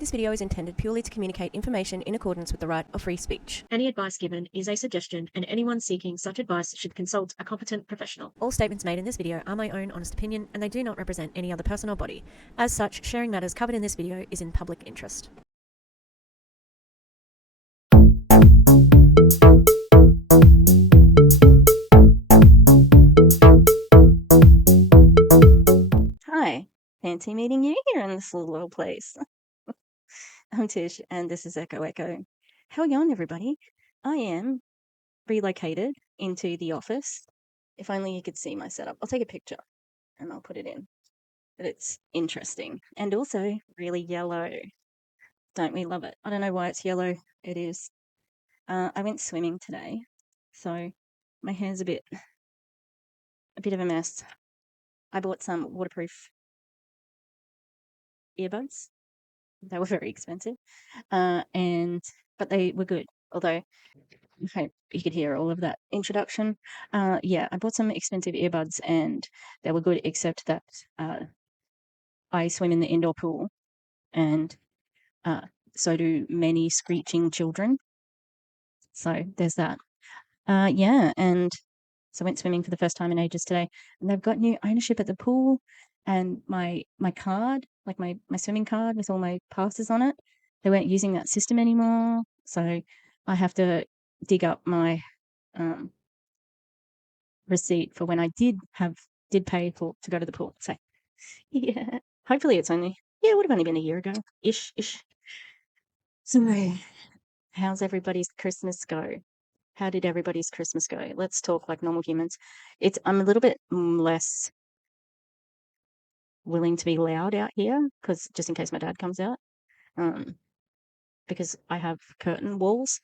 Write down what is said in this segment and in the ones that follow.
This video is intended purely to communicate information in accordance with the right of free speech. Any advice given is a suggestion, and anyone seeking such advice should consult a competent professional. All statements made in this video are my own honest opinion, and they do not represent any other person or body. As such, sharing matters covered in this video is in public interest. Hi, fancy meeting you here in this little place. I'm Tish, and this is Echo. How are you going, everybody? I am relocated into the office. If only you could see my setup. I'll take a picture and I'll put it in. But it's interesting and also really yellow. Don't we love it? I don't know why it's yellow. It is. I went swimming today, so my hair's a bit of a mess. I bought some waterproof earbuds. They were very expensive, but they were good. Although I hope you could hear all of that introduction. Yeah, I bought some expensive earbuds and they were good, except that I swim in the indoor pool, and so do many screeching children. So there's that. Yeah, and so I went swimming for the first time in ages today, and they've got new ownership at the pool, and my card, like my swimming card with all my passes on it, they weren't using that system anymore, so I have to dig up my receipt for when I did pay to go to the pool. So yeah, hopefully it would have only been a year ago ish. So how's everybody's Christmas go? How did everybody's Christmas go? Let's talk like normal humans. I'm a little bit less willing to be loud out here, because just in case my dad comes out, because I have curtain walls.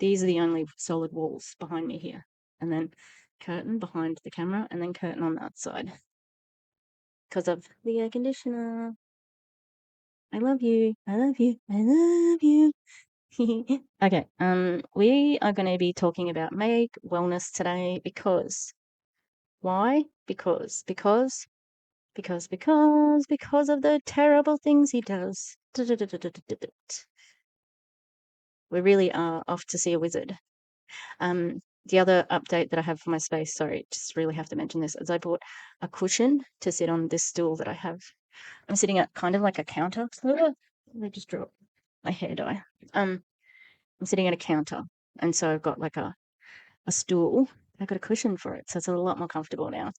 These are the only solid walls behind me here, and then curtain behind the camera, and then curtain on that side because of the air conditioner. I love you. I love you. I love you. Okay. We are going to be talking about Meg wellness today because why? Because of the terrible things he does. We really are off to see a wizard. The other update that I have for my space, sorry, just really have to mention this, is I bought a cushion to sit on this stool that I have. I'm sitting at kind of like a counter. I just dropped my hair dye. I'm sitting at a counter, and so I've got like a stool. I've got a cushion for it, so it's a lot more comfortable now.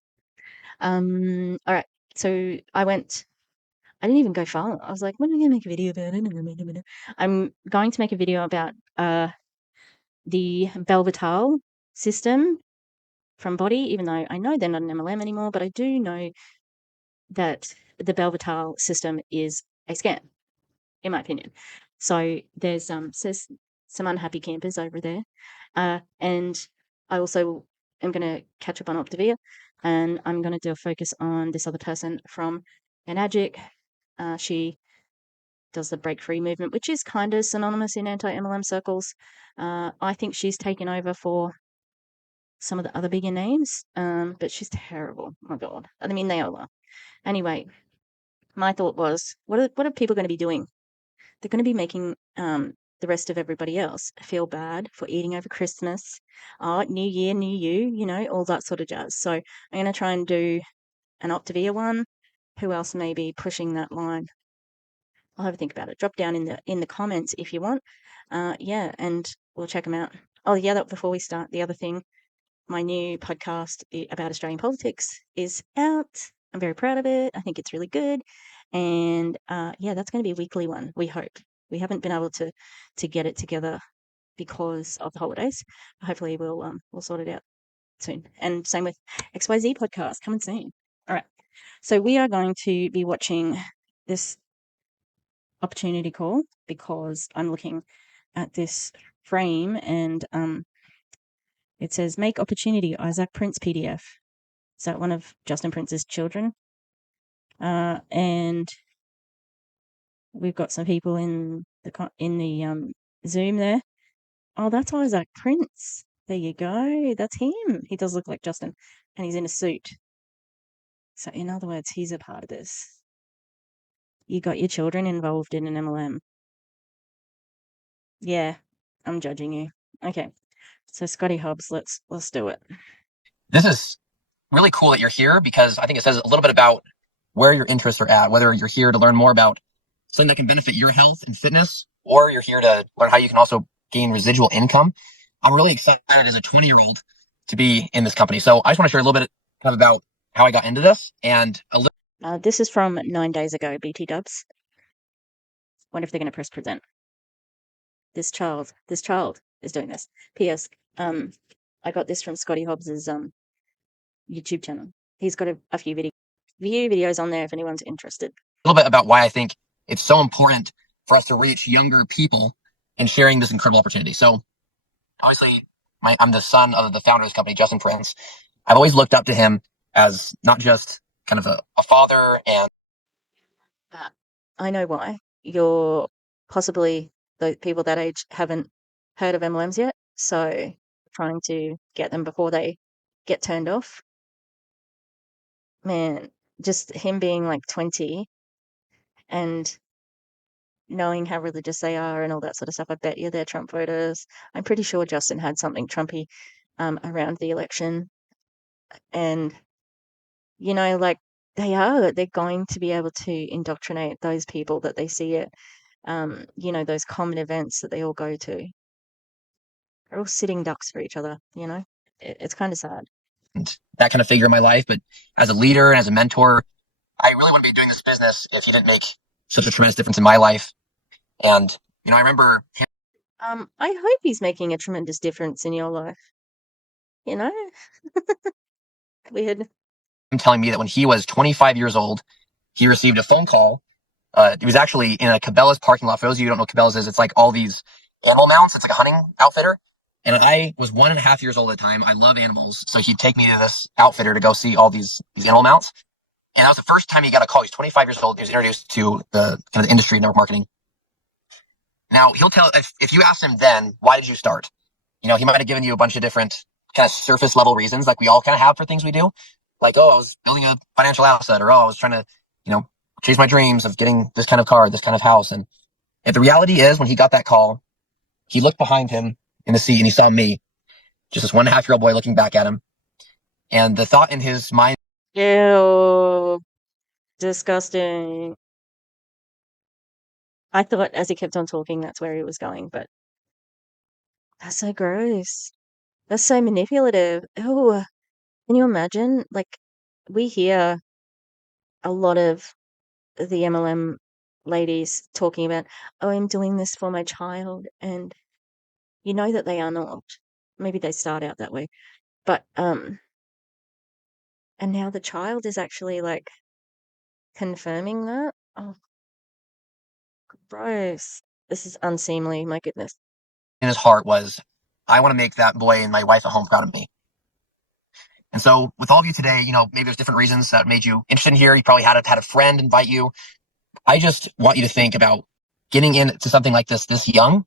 All right. So I didn't even go far. I was like, when am I going to make a video about it? I'm going to make a video about the Belvital system from Body, even though I know they're not an MLM anymore, but I do know that the Belvital system is a scam, in my opinion. So there's some unhappy campers over there, and I also am going to catch up on Optavia, and I'm going to do a focus on this other person from Enagic. She does the break free movement, which is kind of synonymous in anti-MLM circles. I think she's taken over for some of the other bigger names, but she's terrible. Oh my God. I mean, they all are. Anyway, my thought was, what are people going to be doing? They're going to be making the rest of everybody else feel bad for eating over Christmas. Oh, New Year, New You, all that sort of jazz. So I'm going to try and do an Optavia one. Who else may be pushing that line? I'll have a think about it. Drop down in the comments if you want. Yeah, and we'll check them out. Oh, yeah, before we start, the other thing, my new podcast about Australian politics is out. I'm very proud of it. I think it's really good. And yeah, that's going to be a weekly one, we hope. We haven't been able to get it together because of the holidays. Hopefully we'll sort it out soon. And same with XYZ podcast, coming soon. All right. So we are going to be watching this opportunity call because I'm looking at this frame and it says make opportunity Isaac Prince PDF. Is that one of Justin Prince's children? And we've got some people in the Zoom there. Oh, that's Isaac Prince. There you go. That's him. He does look like Justin, and he's in a suit. So in other words, he's a part of this. you got your children involved in an MLM. Yeah, I'm judging you. Okay, so Scotty Hobbs, let's do it. This is really cool that you're here because I think it says a little bit about where your interests are at, whether you're here to learn more about something that can benefit your health and fitness, or you're here to learn how you can also gain residual income. I'm really excited as a 20-year-old to be in this company. So I just want to share a little bit kind of about how I got into this and a little. This is from 9 days ago, BT dubs. Wonder if they're going to press present. This child is doing this. P.S. I got this from Scotty Hobbs's YouTube channel. He's got a few videos on there if anyone's interested. A little bit about why I think it's so important for us to reach younger people and sharing this incredible opportunity. So obviously, I'm the son of the founder of this company, Justin Prince. I've always looked up to him as not just kind of a father and. I know why. You're possibly the people that age haven't heard of MLMs yet, so trying to get them before they get turned off. Man, just him being like 20 and knowing how religious they are and all that sort of stuff. I bet you they're Trump voters. I'm pretty sure Justin had something Trumpy around the election. And, like they're going to be able to indoctrinate those people that they see at, those common events that they all go to. They're all sitting ducks for each other, It's kind of sad. That kind of figure in my life. But as a leader and as a mentor, I really wouldn't be doing this business if he didn't make such a tremendous difference in my life. And, I remember him. I hope he's making a tremendous difference in your life. Weird. Telling me that when he was 25 years old, he received a phone call. It was actually in a Cabela's parking lot. For those of you who don't know what Cabela's is, it's like all these animal mounts. It's like a hunting outfitter. And I was 1.5 years old at the time. I love animals. So he'd take me to this outfitter to go see all these animal mounts. And that was the first time he got a call. He's 25 years old. He was introduced to the kind of the industry of network marketing. Now he'll tell if you asked him then, why did you start? He might have given you a bunch of different kind of surface level reasons, like we all kind of have for things we do. Like, oh, I was building a financial asset, or oh, I was trying to, chase my dreams of getting this kind of car, this kind of house. And if the reality is, when he got that call, he looked behind him in the seat and he saw me, just this 1.5-year-old boy looking back at him. And the thought in his mind, Ew, disgusting. I thought as he kept on talking, that's where he was going, but that's so gross. That's so manipulative. Ew. Can you imagine? Like, we hear a lot of the MLM ladies talking about, oh, I'm doing this for my child, and you know that they are not. Maybe they start out that way, but and now the child is actually like confirming that. Oh, gross. This is unseemly. My goodness. in his heart was, I want to make that boy and my wife at home proud of me. And so with all of you today, maybe there's different reasons that made you interested in here. You probably had a friend invite you. I just want you to think about getting into something like this young,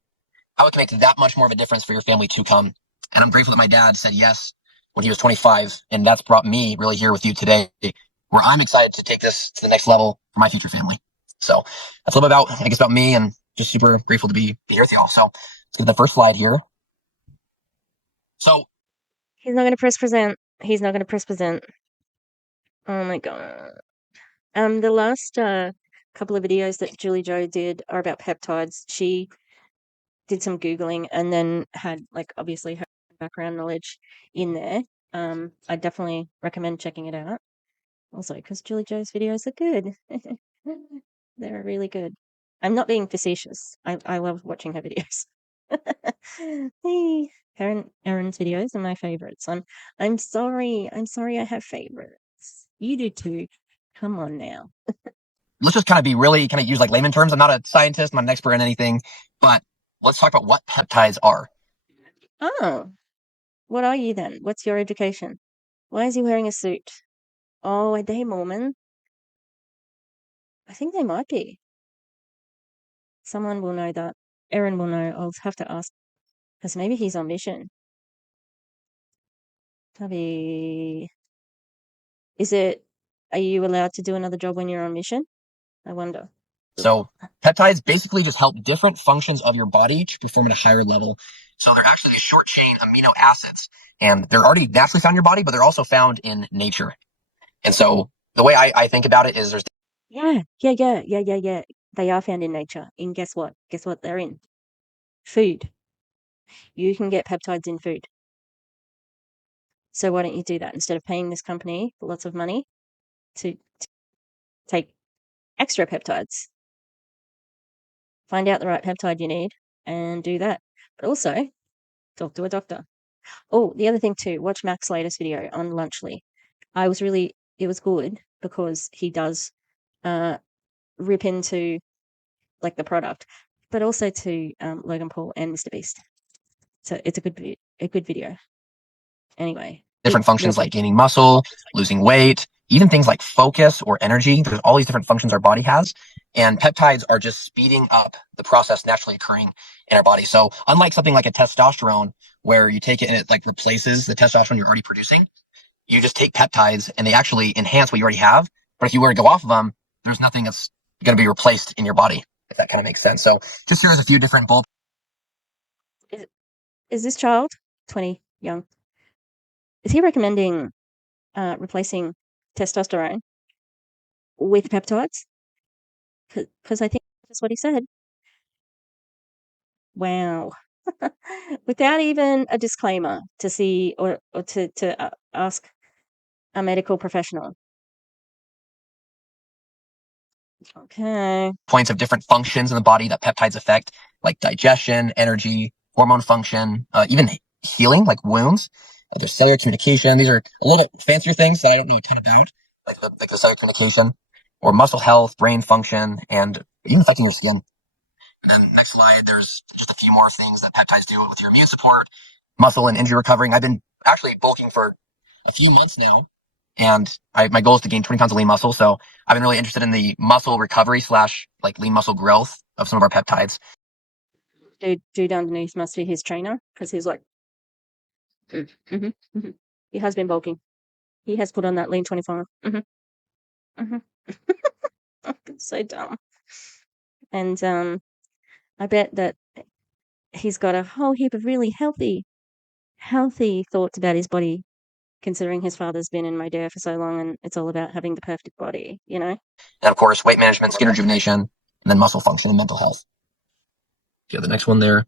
how it can make that much more of a difference for your family to come. And I'm grateful that my dad said yes when he was 25. And that's brought me really here with you today, where I'm excited to take this to the next level for my future family. So that's a little bit about me, and just super grateful to be here with y'all. So let's get the first slide here. So He's not going to press present. He's not going to press present. Oh my god. The last couple of videos that Julie Jo did are about peptides. She did some Googling and then had, like, obviously her background knowledge in there. I definitely recommend checking it out. Also, because Julie Jo's videos are good. They're really good. I'm not being facetious. I love watching her videos. Hey, Erin's videos are my favorites. I'm sorry. I'm sorry I have favorites. You do too. Come on now. let's just kind of be really kind of use like layman terms. I'm not a scientist, I'm not an expert in anything, but let's talk about what peptides are. Oh, what are you then? What's your education? Why is he wearing a suit? Oh, are they Mormon? I think they might be. Someone will know that. Erin will know. I'll have to ask. Because maybe he's on mission. Tubby. Are you allowed to do another job when you're on mission? I wonder. So peptides basically just help different functions of your body to perform at a higher level. So they're actually short chain amino acids, and they're already naturally found in your body, but they're also found in nature. And so the way I think about it is there's Yeah. They are found in nature. And guess what? Guess what they're in? Food. You can get peptides in food. So why don't you do that instead of paying this company lots of money to take extra peptides? Find out the right peptide you need and do that. But also talk to a doctor. Oh, the other thing too, watch Mac's latest video on Lunchly. It was good because he does rip into like the product, but also to Logan Paul and Mr. Beast. So it's a good video. Anyway, different real functions like quick. gaining muscle, losing weight, even things like focus or energy. There's all these different functions our body has. And peptides are just speeding up the process naturally occurring in our body. So unlike something like a testosterone, where you take it and it like replaces the testosterone you're already producing, you just take peptides and they actually enhance what you already have. But if you were to go off of them, there's nothing that's going to be replaced in your body, if that kind of makes sense. So just here's a few different bullet. Is this child 20 young? Is he recommending replacing testosterone with peptides? Because I think that's what he said. Wow. Without even a disclaimer to see or to ask a medical professional. Okay. Points of different functions in the body that peptides affect, like digestion, energy, hormone function, even healing, like wounds. There's cellular communication. These are a little bit fancier things that I don't know a ton about, like the cellular communication, or muscle health, brain function, and even affecting your skin. And then next slide, there's just a few more things that peptides do with your immune support, muscle and injury recovering. I've been actually bulking for a few months now, and my goal is to gain 20 pounds of lean muscle. So I've been really interested in the muscle recovery slash like lean muscle growth of some of our peptides. Dude underneath must be his trainer because he's like, he has been bulking. He has put on that lean 25. It's so dumb. And I bet that he's got a whole heap of really healthy thoughts about his body, considering his father's been in my dare for so long and it's all about having the perfect body, you know? And of course, weight management, skin rejuvenation, and then muscle function and mental health. Yeah, the next one there.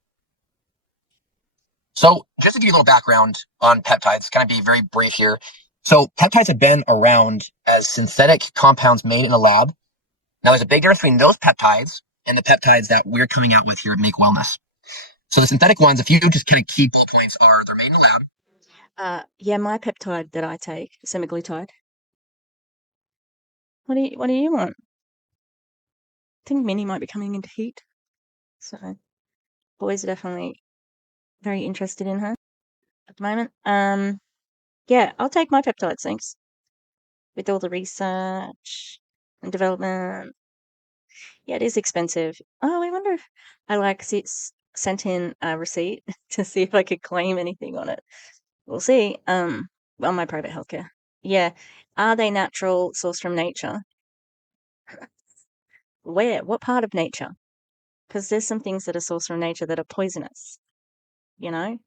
So just to give you a little background on peptides, kind of be very brief here. So peptides have been around as synthetic compounds made in a lab. Now there's a big difference between those peptides and the peptides that we're coming out with here at Make Wellness. So the synthetic ones, if you just kind of key bullet points, are they're made in a lab. Yeah, my peptide that I take, semaglutide. What do you want? I think Minnie might be coming into heat. So boys are definitely very interested in her at the moment. Yeah, I'll take my peptides, thanks. With all the research and development. Yeah, it is expensive. Oh, I wonder if I sent in a receipt to see if I could claim anything on it. We'll see. On my private healthcare. Yeah. Are they natural, sourced from nature? Where? What part of nature? Because there's some things that are sourced from nature that are poisonous, you know,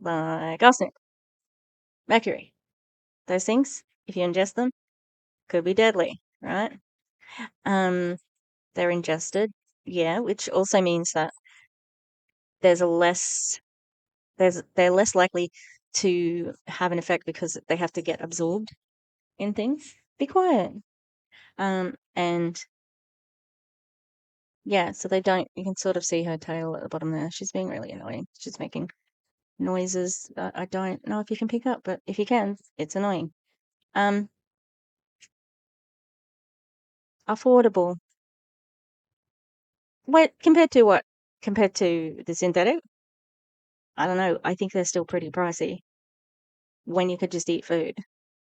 like arsenic, mercury. Those things, if you ingest them, could be deadly, right? They're ingested, yeah, which also means that they're less likely to have an effect because they have to get absorbed in things. Be quiet. And yeah, so they don't. You can sort of see her tail at the bottom there. She's being really annoying. She's making noises that I don't know if you can pick up, but if you can, it's annoying. Affordable. Wait, compared to what? Compared to the synthetic? I don't know. I think they're still pretty pricey when you could just eat food.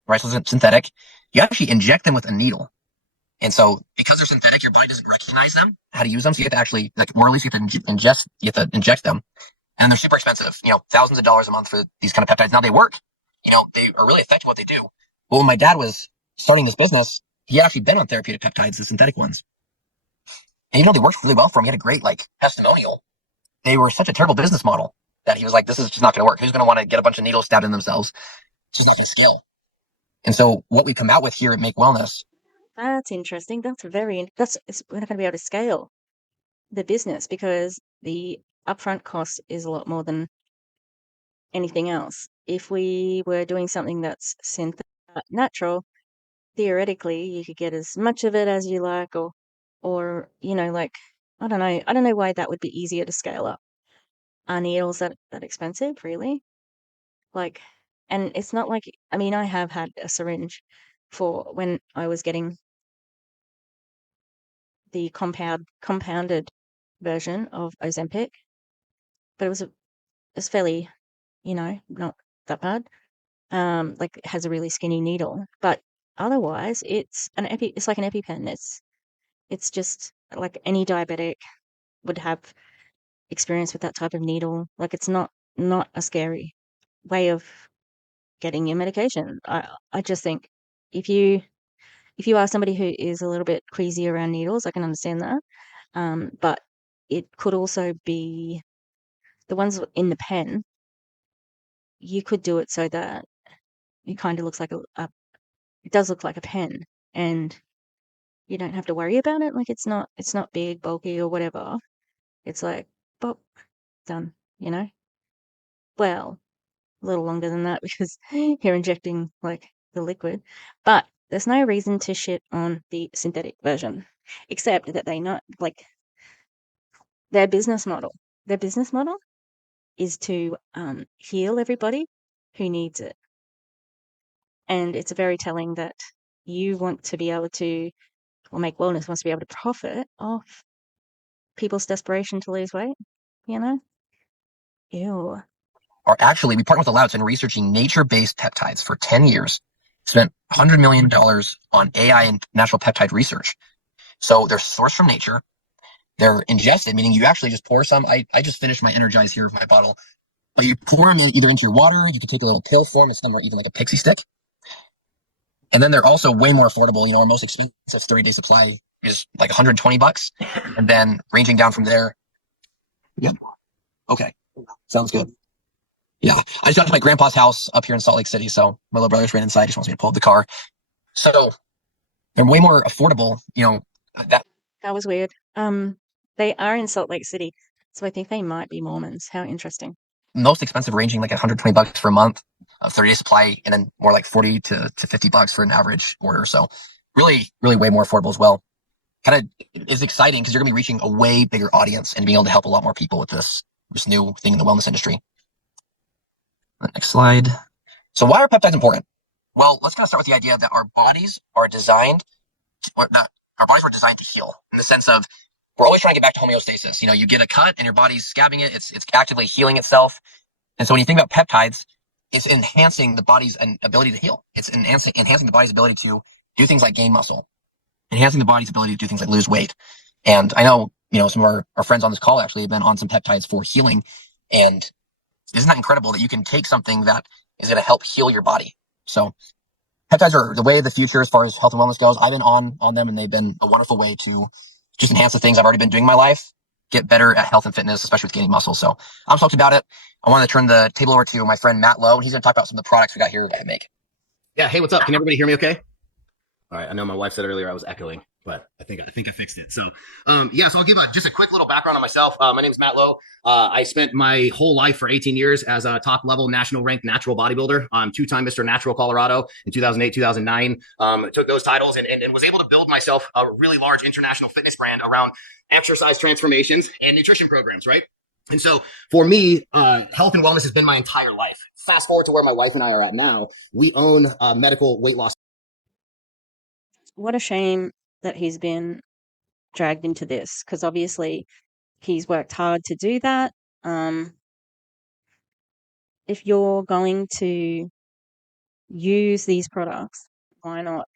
Right, so synthetic. You actually inject them with a needle. And so because they're synthetic, your body doesn't recognize them, how to use them. So you have to actually, like, or at least you have to inject them. And they're super expensive, thousands of dollars a month for these kind of peptides. Now they work, they are really effective what they do. But when my dad was starting this business, he had actually been on therapeutic peptides, the synthetic ones. And even though they worked really well for him, he had a great like testimonial. They were such a terrible business model that he was like, this is just not going to work. Who's going to want to get a bunch of needles stabbed in themselves? It's just not going to scale. And so what we come out with here at Make Wellness. That's interesting. We're not going to be able to scale the business because the upfront cost is a lot more than anything else. If we were doing something that's natural, theoretically you could get as much of it as you like, or like I don't know why that would be easier to scale up. Are needles that expensive, really? Like, and it's not like, I mean, I have had a syringe for when I was getting the compounded version of Ozempic, but it's fairly, not that bad. Like it has a really skinny needle, but otherwise it's like an EpiPen. It's just like any diabetic would have experience with that type of needle. Like it's not a scary way of getting your medication. I just think if you are somebody who is a little bit queasy around needles, I can understand that. But it could also be the ones in the pen. You could do it so that it kind of looks like it does look like a pen, and you don't have to worry about it. Like it's not big, bulky, or whatever. It's like, pop, done. Well, a little longer than that because you're injecting like the liquid. But there's no reason to shit on the synthetic version, except that they not like their business model. Their business model is to heal everybody who needs it, and it's very telling that you want to be able to, or Make Wellness wants to be able to profit off people's desperation to lose weight. You know, ew. Are actually, we partnered with the labs in researching nature-based peptides for 10 years, spent $100 million on AI and natural peptide research. So they're sourced from nature. They're ingested, meaning you actually just pour some. I just finished my Energize here of my bottle, but you pour them either into your water, you can take a little pill form, it's somewhere even like a pixie stick. And then they're also way more affordable. Our most expensive 30-day supply is like $120. And then ranging down from there. Yeah. Okay. Sounds good. Yeah, I just got to my grandpa's house up here in Salt Lake City, so my little brother just ran inside. He just wants me to pull up the car. So they're way more affordable. That was weird. They are in Salt Lake City, so I think they might be Mormons. How interesting. Most expensive ranging like $120 for a month of 30-day supply, and then more like 40 to $50 for an average order. So really, really way more affordable as well. Kind of is exciting because you're gonna be reaching a way bigger audience and being able to help a lot more people with this new thing in the wellness industry. Next slide. So why are peptides important? Well, let's kind of start with the idea that our bodies are designed, or not, our bodies were designed to heal in the sense of we're always trying to get back to homeostasis. You get a cut and your body's scabbing it. It's actively healing itself. And so when you think about peptides, it's enhancing the body's ability to heal. It's enhancing the body's ability to do things like gain muscle, enhancing the body's ability to do things like lose weight. And I know, some of our friends on this call actually have been on some peptides for healing. And isn't that incredible that you can take something that is going to help heal your body? So peptides are the way of the future as far as health and wellness goes. I've been on them, and they've been a wonderful way to just enhance the things I've already been doing in my life, get better at health and fitness, especially with gaining muscle. So I'm stoked about it. I want to turn the table over to my friend Matt Lowe, and he's going to talk about some of the products we got here at Make. Yeah. Hey, what's up? Can everybody hear me okay? All right. I know my wife said earlier I was echoing, but I think I fixed it. So, so I'll give just a quick little background on myself. My name is Matt Lowe. I spent my whole life for 18 years as a top level national ranked natural bodybuilder. I'm two-time Mr. Natural Colorado in 2008, 2009. Took those titles and was able to build myself a really large international fitness brand around exercise transformations and nutrition programs, right? And so for me, health and wellness has been my entire life. Fast forward to where my wife and I are at now. We own medical weight loss. What a shame that he's been dragged into this, because obviously he's worked hard to do that. If you're going to use these products, why not?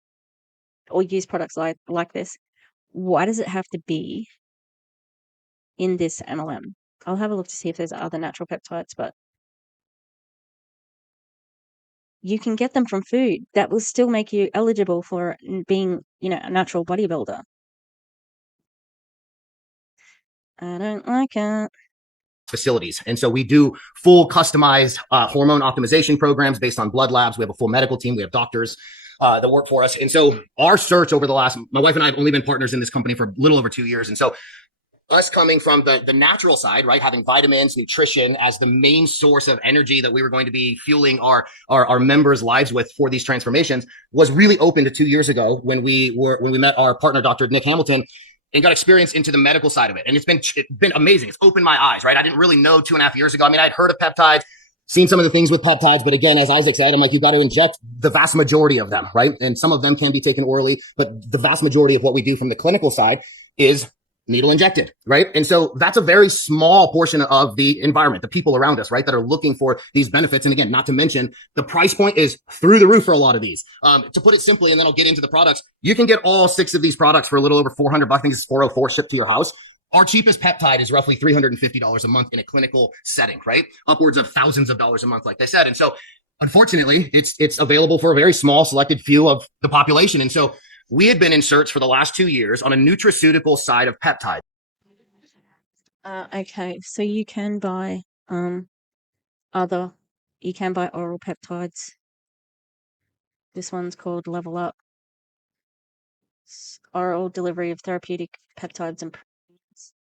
Or use products like this, why does it have to be in this MLM? I'll have a look to see if there's other natural peptides, but you can get them from food that will still make you eligible for being, a natural bodybuilder. I don't like it. Facilities. And so we do full customized hormone optimization programs based on blood labs. We have a full medical team. We have doctors that work for us. And so our search over the last, my wife and I have only been partners in this company for a little over 2 years. And so us coming from the natural side, right, having vitamins, nutrition as the main source of energy that we were going to be fueling our members' lives with for these transformations was really open to 2 years ago when we met our partner, Dr. Nick Hamilton, and got experience into the medical side of it. And it's been amazing. It's opened my eyes, right? I didn't really know 2.5 years ago. I mean, I'd heard of peptides, seen some of the things with peptides, but again, as Isaac said, I'm like, you got to inject the vast majority of them, right? And some of them can be taken orally, but the vast majority of what we do from the clinical side is needle injected, right? And so that's a very small portion of the environment, the people around us, right, that are looking for these benefits. And again, not to mention the price point is through the roof for a lot of these. To put it simply, and then I'll get into the products, you can get all 6 of these products for a little over $400. I think it's $404 shipped to your house. Our cheapest peptide is roughly $350 a month in a clinical setting, right? Upwards of thousands of dollars a month, like they said. And so unfortunately, it's available for a very small selected few of the population. And so we had been in search for the last 2 years on a nutraceutical side of peptides. Okay, so you can buy oral peptides. This one's called Level Up. It's oral delivery of therapeutic peptides and proteins.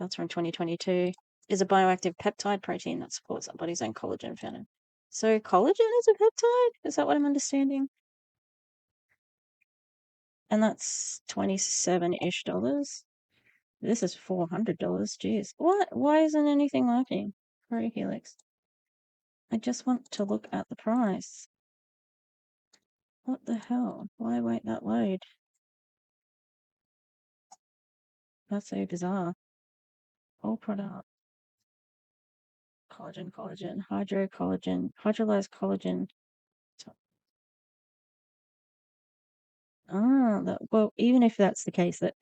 That's from 2022. Is a bioactive peptide protein that supports our body's own collagen fountain. So collagen is a peptide? Is that what I'm understanding? And that's $27-ish. This is $400. Jeez. What? Why isn't anything working? Pro Helix. I just want to look at the price. What the hell? Why won't that load? That's so bizarre. All product. Collagen, hydrolyzed collagen. Well, even if that's the case, that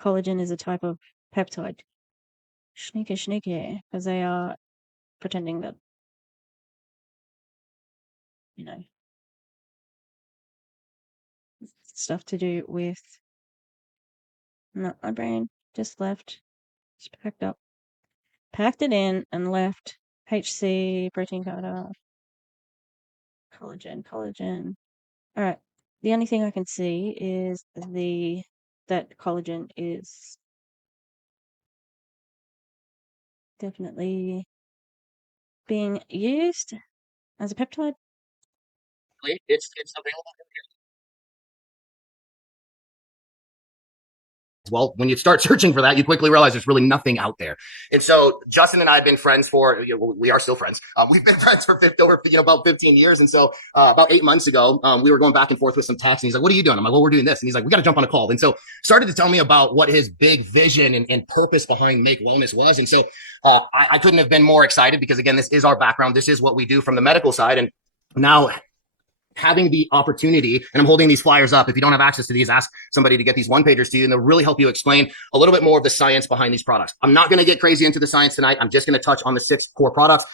collagen is a type of peptide. Sneaky, because they are pretending that, stuff to do with. No, my brain just left. Just packed it in and left. HC, protein powder, collagen. All right. The only thing I can see is that collagen is definitely being used as a peptide. It's available. Well, when you start searching for that, you quickly realize there's really nothing out there. And so Justin and I have been friends for, we are still friends. We've been friends for about 15 years. And so about 8 months ago, we were going back and forth with some texts. And he's like, what are you doing? I'm like, well, we're doing this. And he's like, we got to jump on a call. And so started to tell me about what his big vision and purpose behind Make Wellness was. And so I couldn't have been more excited because, again, this is our background. This is what we do from the medical side. And now having the opportunity, and I'm holding these flyers up. If you don't have access to these, ask somebody to get these one-pagers to you, and they'll really help you explain a little bit more of the science behind these products. I'm not going to get crazy into the science tonight. I'm just going to touch on the 6 core products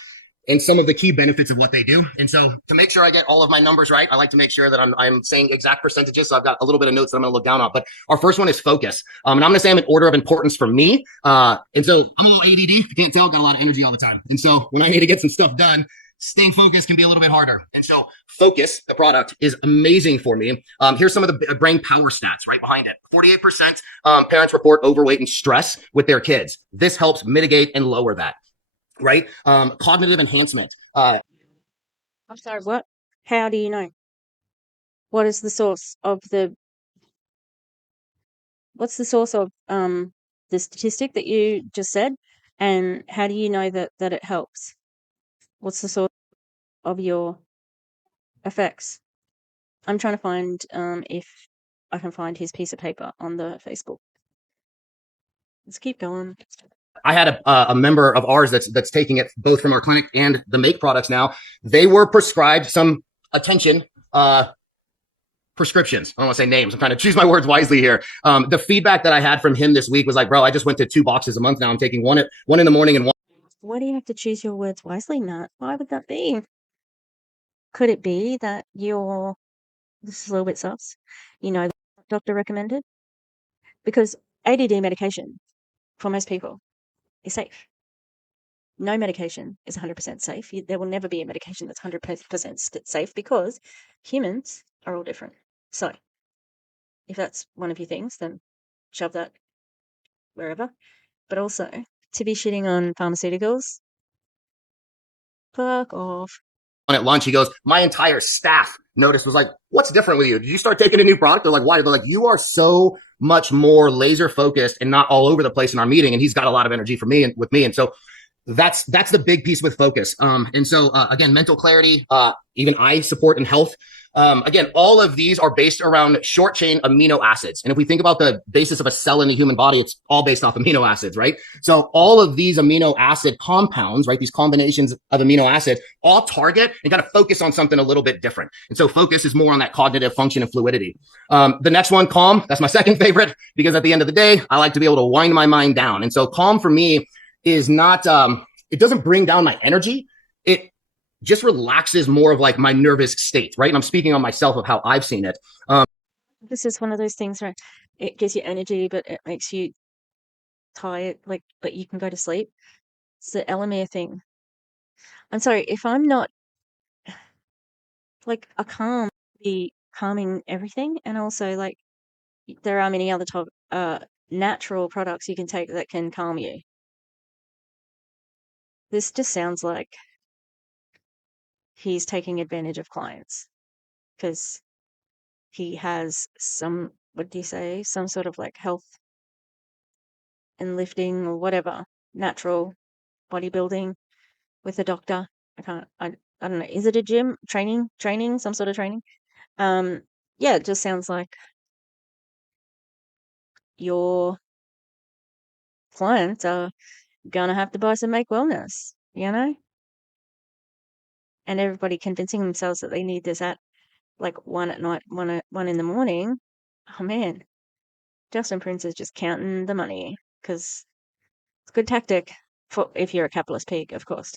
and some of the key benefits of what they do. And so to make sure I get all of my numbers right, I like to make sure that I'm saying exact percentages. So I've got a little bit of notes that I'm going to look down on. But our first one is focus. And I'm going to say them in order of importance for me. And so I'm a little ADD. If you can't tell, got a lot of energy all the time. And so when I need to get some stuff done, staying focused can be a little bit harder. And so focus, the product, is amazing for me. Here's some of the brain power stats right behind it. 48% parents report overweight and stress with their kids. This helps mitigate and lower that, right? Cognitive enhancement. I'm sorry, what? How do you know? What is the source of what's the source of the statistic that you just said? And how do you know that it helps? What's the source of your effects? I'm trying to find if I can find his piece of paper on the Facebook. Let's keep going. I had a member of ours that's taking it both from our clinic and the Make products now. They were prescribed some attention prescriptions. I don't want to say names. I'm trying to choose my words wisely here. The feedback that I had from him this week was like, bro, I just went to 2 boxes a month now. I'm taking one in the morning and one. Why do you have to choose your words wisely, Nat? Why would that be? Could it be that this is a little bit sus, the doctor recommended? Because ADD medication for most people is safe. No medication is 100% safe. There will never be a medication that's 100% safe because humans are all different. So if that's one of your things, then shove that wherever. But also, to be shitting on pharmaceuticals, fuck off. At lunch, he goes, my entire staff noticed, was like, what's different with you? Did you start taking a new product? They're like, why? They're like, you are so much more laser focused and not all over the place in our meeting. And he's got a lot of energy for me and with me. And so that's the big piece with focus. And so again, mental clarity, even eye support and health. Again, all of these are based around short chain amino acids. And if we think about the basis of a cell in the human body, it's all based off amino acids, right? So all of these amino acid compounds, right? These combinations of amino acids all target and kind of focus on something a little bit different. And so focus is more on that cognitive function and fluidity. The next one, calm. That's my second favorite, because at the end of the day, I like to be able to wind my mind down. And so calm for me is not, it doesn't bring down my energy. It just relaxes more of like my nervous state, right? And I'm speaking on myself of how I've seen it. This is one of those things where it gives you energy, but it makes you tired, like, but you can go to sleep. It's the Elamere thing. I'm sorry, if I'm not, like, a calm, be calming everything, and also, like, there are many other natural products you can take that can calm you. This just sounds like he's taking advantage of clients because he has some, what do you say, some sort of like health and lifting or whatever, natural bodybuilding with a doctor. I don't know. Is it a gym training, some sort of training? Yeah, it just sounds like your clients are gonna have to buy some Make Wellness, you know? And everybody convincing themselves that they need this at like 1 at night, 1 in the morning. Oh man, Justin Prince is just counting the money because it's a good tactic for if you're a capitalist pig, of course.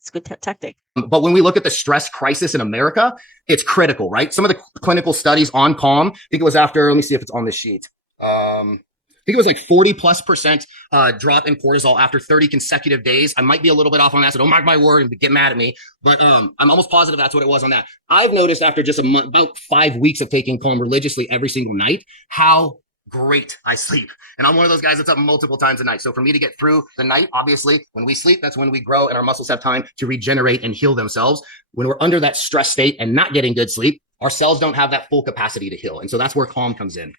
It's a good tactic. But when we look at the stress crisis in America, it's critical, right? Some of the clinical studies on calm, I think it was after, let me see if it's on this sheet. I think it was like 40+% drop in cortisol after 30 consecutive days. I might be a little bit off on that, so don't mark my word and get mad at me. But I'm almost positive that's what it was on that. I've noticed after just a month, about 5 weeks of taking calm religiously every single night, how great I sleep. And I'm one of those guys that's up multiple times a night. So for me to get through the night, obviously, when we sleep, that's when we grow and our muscles have time to regenerate and heal themselves. When we're under that stress state and not getting good sleep, our cells don't have that full capacity to heal. And so that's where calm comes in.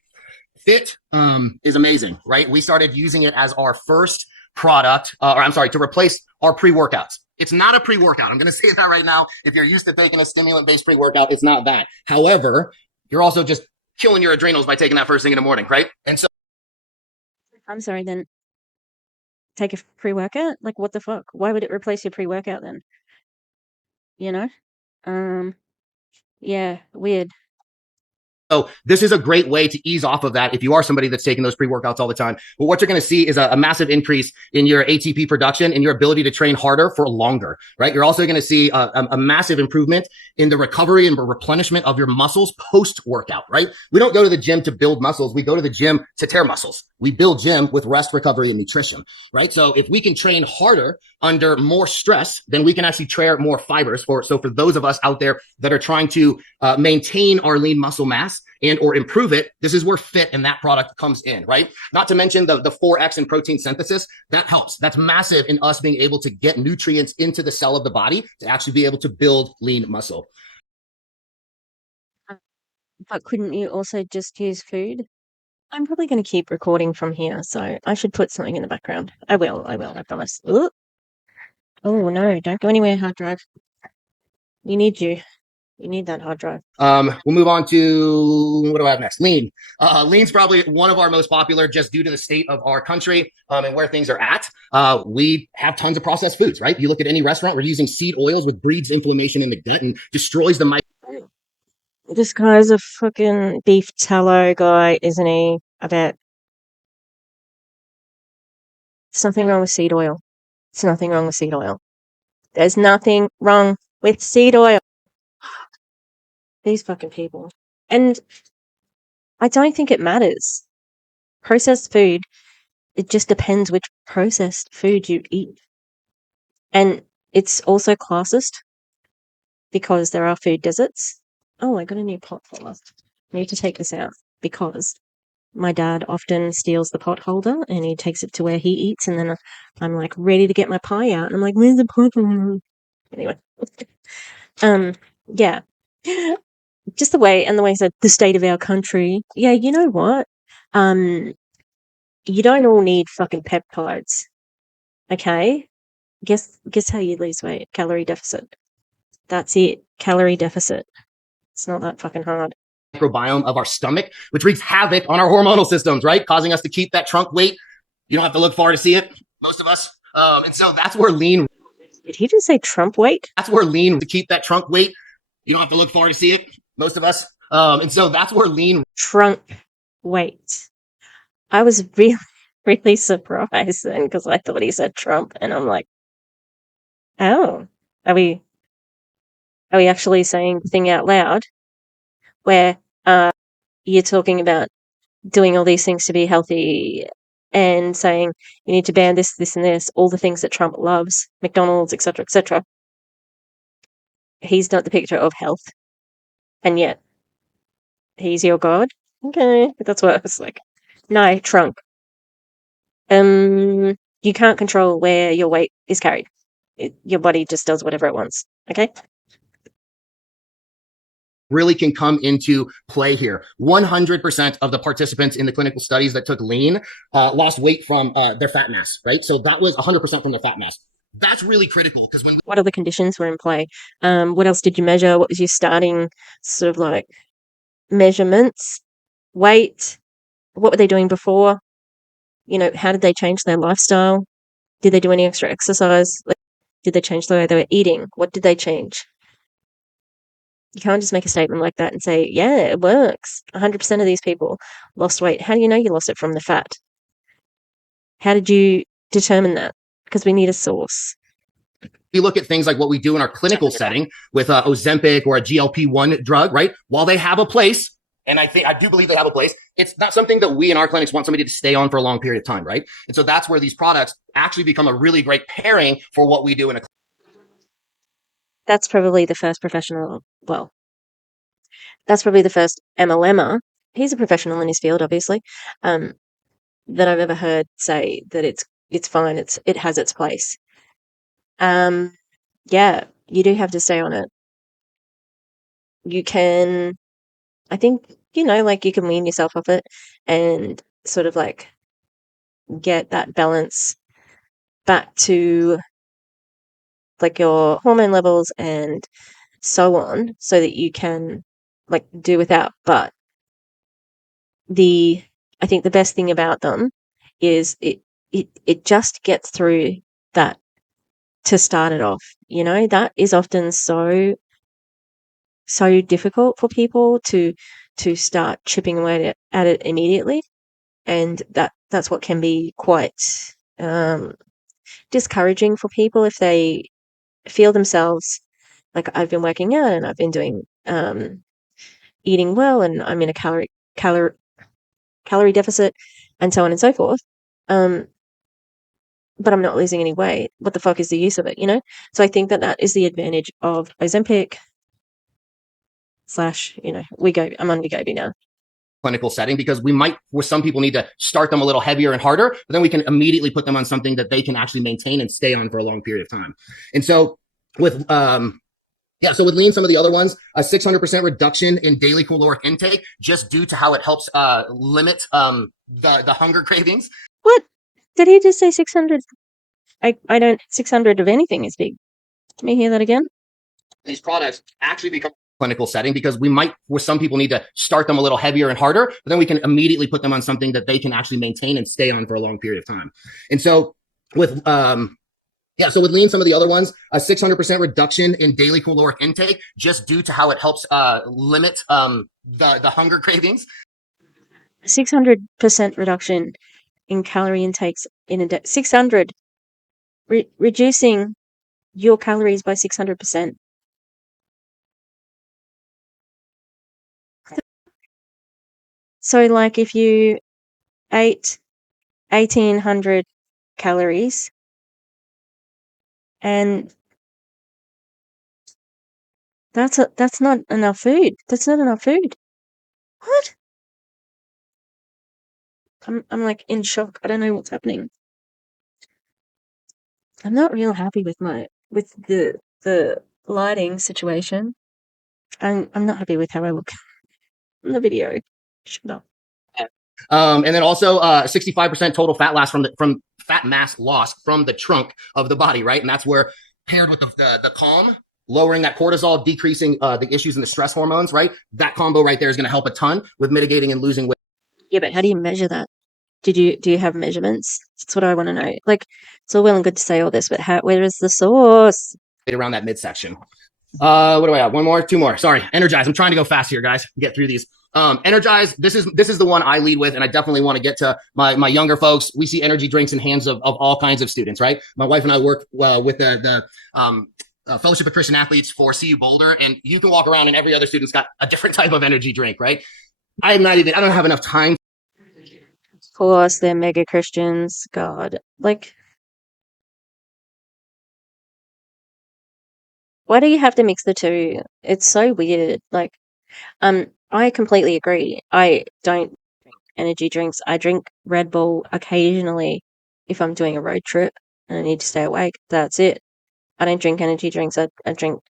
Fit is amazing, right? We started using it as our first product, to replace our pre-workouts. It's not a pre-workout. I'm going to say that right now. If you're used to taking a stimulant-based pre-workout, it's not that. However, you're also just killing your adrenals by taking that first thing in the morning, right? And so I'm sorry, then take a pre-workout? Like, what the fuck? Why would it replace your pre-workout then? You know? Yeah, weird. So this is a great way to ease off of that if you are somebody that's taking those pre-workouts all the time. But what you're going to see is a massive increase in your ATP production and your ability to train harder for longer, right? You're also going to see a massive improvement in the recovery and replenishment of your muscles post-workout, right? We don't go to the gym to build muscles. We go to the gym to tear muscles. We build gym with rest, recovery, and nutrition, right? So if we can train harder under more stress, then we can actually tear more fibers. So for those of us out there that are trying to maintain our lean muscle mass and or improve it, this is where Fit and that product comes in, right? Not to mention the 4X in protein synthesis, that helps. That's massive in us being able to get nutrients into the cell of the body to actually be able to build lean muscle. But couldn't you also just use food? I'm probably going to keep recording from here, so I should put something in the background. I will, I promise. Ooh. Oh, no, don't go anywhere, hard drive. You need that hard drive. We'll move on to, what do I have next? Lean. Lean's probably one of our most popular just due to the state of our country and where things are at. We have tons of processed foods, right? You look at any restaurant, we're using seed oils, which breeds inflammation in the gut and destroys the microbiome. This guy's a fucking beef tallow guy, isn't he? I bet. There's nothing wrong with seed oil. There's nothing wrong with seed oil. There's nothing wrong with seed oil. These fucking people. And I don't think it matters. Processed food it just depends which processed food you eat. And it's also classist because there are food deserts. Oh, I got a new pot holder. I need to take this out because my dad often steals the pot holder and he takes it to where he eats, and then I'm like ready to get my pie out and I'm like, where's the pot holder? Anyway. Yeah. Just the way he said the state of our country. Yeah, you know what? You don't all need fucking peptides. Okay? Guess how you lose weight. Calorie deficit. That's it. Calorie deficit. It's not that fucking hard. Microbiome of our stomach, which wreaks havoc on our hormonal systems, right? Causing us to keep that trunk weight. You don't have to look far to see it, most of us. And so that's where lean. Did he just say Trump weight? That's where lean to keep that trunk weight. You don't have to look far to see it, most of us. And so that's where lean. Trunk weight. I was really, really surprised then because I thought he said Trump, and I'm like, oh, are we actually saying the thing out loud where you're talking about doing all these things to be healthy and saying you need to ban this, this, and this, all the things that Trump loves, McDonald's, etc., etc. He's not the picture of health, and yet he's your god. Okay, that's what I was like. No, trunk. You can't control where your weight is carried. Your body just does whatever it wants. Okay. Really can come into play here. 100% of the participants in the clinical studies that took lean lost weight from their fat mass, right? So that was 100% from their fat mass. That's really critical because when what other conditions were in play? What else did you measure? What was your starting sort of like measurements? Weight? What were they doing before? You know, how did they change their lifestyle? Did they do any extra exercise? Like, did they change the way they were eating? What did they change? You can't just make a statement like that and say, yeah, it works. 100% of these people lost weight. How do you know you lost it from the fat? How did you determine that? Because we need a source. you look at things like what we do in our clinical setting with Ozempic or a GLP-1 drug, right? While they have a place, and I do believe they have a place, it's not something that we in our clinics want somebody to stay on for a long period of time, right? And so that's where these products actually become a really great pairing for what we do in a. That's probably the first professional, well, that's probably the first MLMer. He's a professional in his field, obviously, that I've ever heard say that it's fine, it has its place. Yeah, you do have to stay on it. You can, I think, like you can wean yourself off it and sort of like get that balance back to like your hormone levels and so on so that you can like do without. But I think the best thing about them is it just gets through that to start it off. That is often so difficult for people to start chipping away at it immediately, and that's what can be quite discouraging for people if they feel themselves like I've been working out and I've been doing eating well and I'm in a calorie deficit and so on and so forth. But I'm not losing any weight. What the fuck is the use of it, So I think that is the advantage of Ozempic / I'm on Wegovy now. Clinical setting, because we might, with some people, need to start them a little heavier and harder, but then we can immediately put them on something that they can actually maintain and stay on for a long period of time. And so with with lean, some of the other ones, a 600% reduction in daily caloric intake, just due to how it helps limit the hunger cravings. What? Did he just say 600? I don't, 600 of anything is big. Let me hear that again. These products actually become clinical setting, because we might, with some people, need to start them a little heavier and harder, but then we can immediately put them on something that they can actually maintain and stay on for a long period of time. And so with with lean, some of the other ones, a 600% reduction in daily caloric intake, just due to how it helps limit the hunger cravings. 600% reduction in calorie intakes in a day. 600. Reducing your calories by 600%. So, like, if you ate 1,800 calories, and that's not enough food. That's not enough food. What? I'm like in shock. I don't know what's happening. I'm not real happy with the lighting situation. I'm not happy with how I look in the video. Shut up. And then also 65% total fat loss from fat mass loss from the trunk of the body, right? And that's where, paired with the calm, lowering that cortisol, decreasing the issues in the stress hormones, right? That combo right there is going to help a ton with mitigating and losing weight. Yeah, but how do you measure that? Do you have measurements? That's what I want to know. Like, it's all well and good to say all this, but where is the source? Around that midsection. What do I have? One more, two more. Sorry, Energize. I'm trying to go fast here, guys. Get through these. Energize. This is the one I lead with, and I definitely want to get to my younger folks. We see energy drinks in hands of all kinds of students, right? My wife and I work with the Fellowship of Christian Athletes for CU Boulder, and you can walk around and every other student's got a different type of energy drink, right? I don't have enough time. Of course, they're mega Christians. God, like, why do you have to mix the two? It's so weird. Like, I completely agree. I don't drink energy drinks. I drink Red Bull occasionally if I'm doing a road trip and I need to stay awake. That's it. I don't drink energy drinks. I drink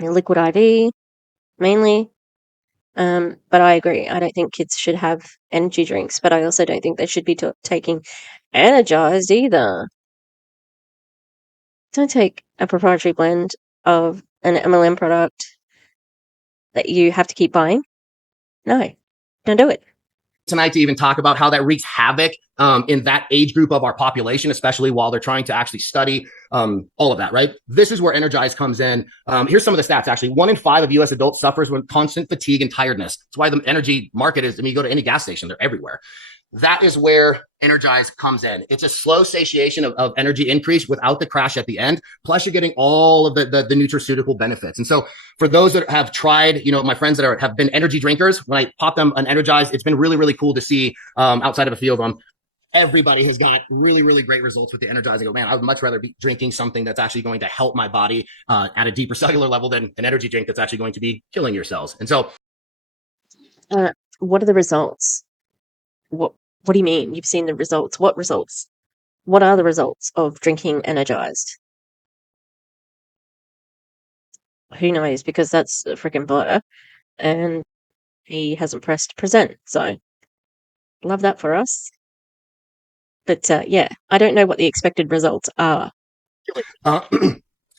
liquid IV mainly. But I agree. I don't think kids should have energy drinks, but I also don't think they should be taking energized either. Don't take a proprietary blend of an MLM product that you have to keep buying. No, don't do it. Tonight to even talk about how that wreaks havoc in that age group of our population, especially while they're trying to actually study all of that, right? This is where Energize comes in. Here's some of the stats, actually. 1 in 5 of U.S. adults suffers with constant fatigue and tiredness. That's why the energy market is, I mean, you go to any gas station, they're everywhere. That is where Energize comes in. It's a slow satiation of energy increase without the crash at the end. Plus, you're getting all of the nutraceutical benefits. And so, for those that have tried, my friends that have been energy drinkers, when I pop them an Energize, it's been really, really cool to see outside of a few of them. Everybody has got really, really great results with the Energize. I go, man, I would much rather be drinking something that's actually going to help my body at a deeper cellular level than an energy drink that's actually going to be killing your cells. And so, what are the results? What do you mean? You've seen the results? What results? What are the results of drinking energized? Who knows? Because that's a freaking blur, and he hasn't pressed present. So, love that for us. But yeah, I don't know what the expected results are.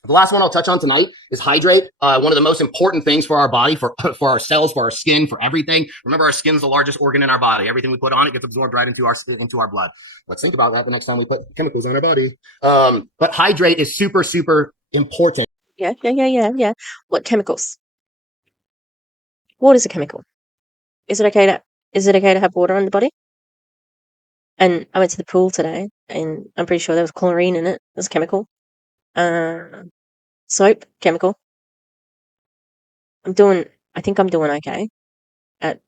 The last one I'll touch on tonight is hydrate. One of the most important things for our body, for our cells, for our skin, for everything. Remember, our skin's the largest organ in our body. Everything we put on it gets absorbed right into our blood. Let's think about that the next time we put chemicals on our body. But hydrate is super, super important. Yeah. What chemicals? Water's a chemical. Is it okay to have water on the body? And I went to the pool today, and I'm pretty sure there was chlorine in it. It was chemical. Soap, chemical. I think I'm doing okay at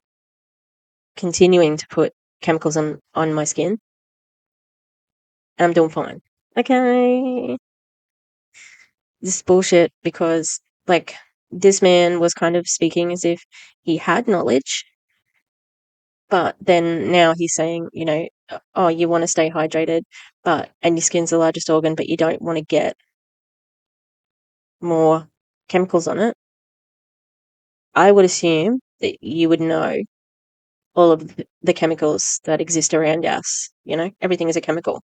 continuing to put chemicals on my skin. And I'm doing fine. Okay. This is bullshit because, like, this man was kind of speaking as if he had knowledge. But then now he's saying, oh, you want to stay hydrated, and your skin's the largest organ, but you don't want to get more chemicals on it. I would assume that you would know all of the chemicals that exist around us. Everything is a chemical.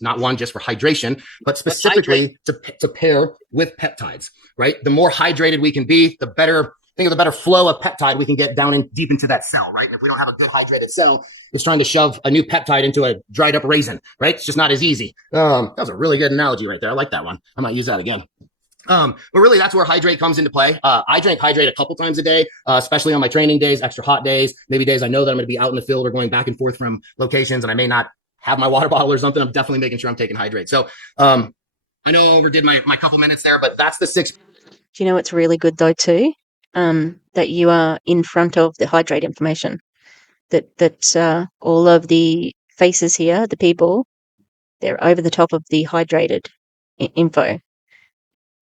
Not one just for hydration, but specifically to pair with peptides, right? The more hydrated we can be, the better. Think of the better flow of peptide we can get down deep into that cell, right? And if we don't have a good hydrated cell, it's trying to shove a new peptide into a dried up raisin, right? It's just not as easy. That was a really good analogy right there. I like that one. I might use that again. But really, that's where hydrate comes into play. I drink hydrate a couple times a day, especially on my training days, extra hot days, maybe days I know that I'm going to be out in the field or going back and forth from locations, and I may not have my water bottle or something. I'm definitely making sure I'm taking hydrate. So I know I overdid my couple minutes there, but that's the 6. Do you know what's really good though too? That you are in front of the hydrate information. that all of the faces here, the people, they're over the top of the hydrated info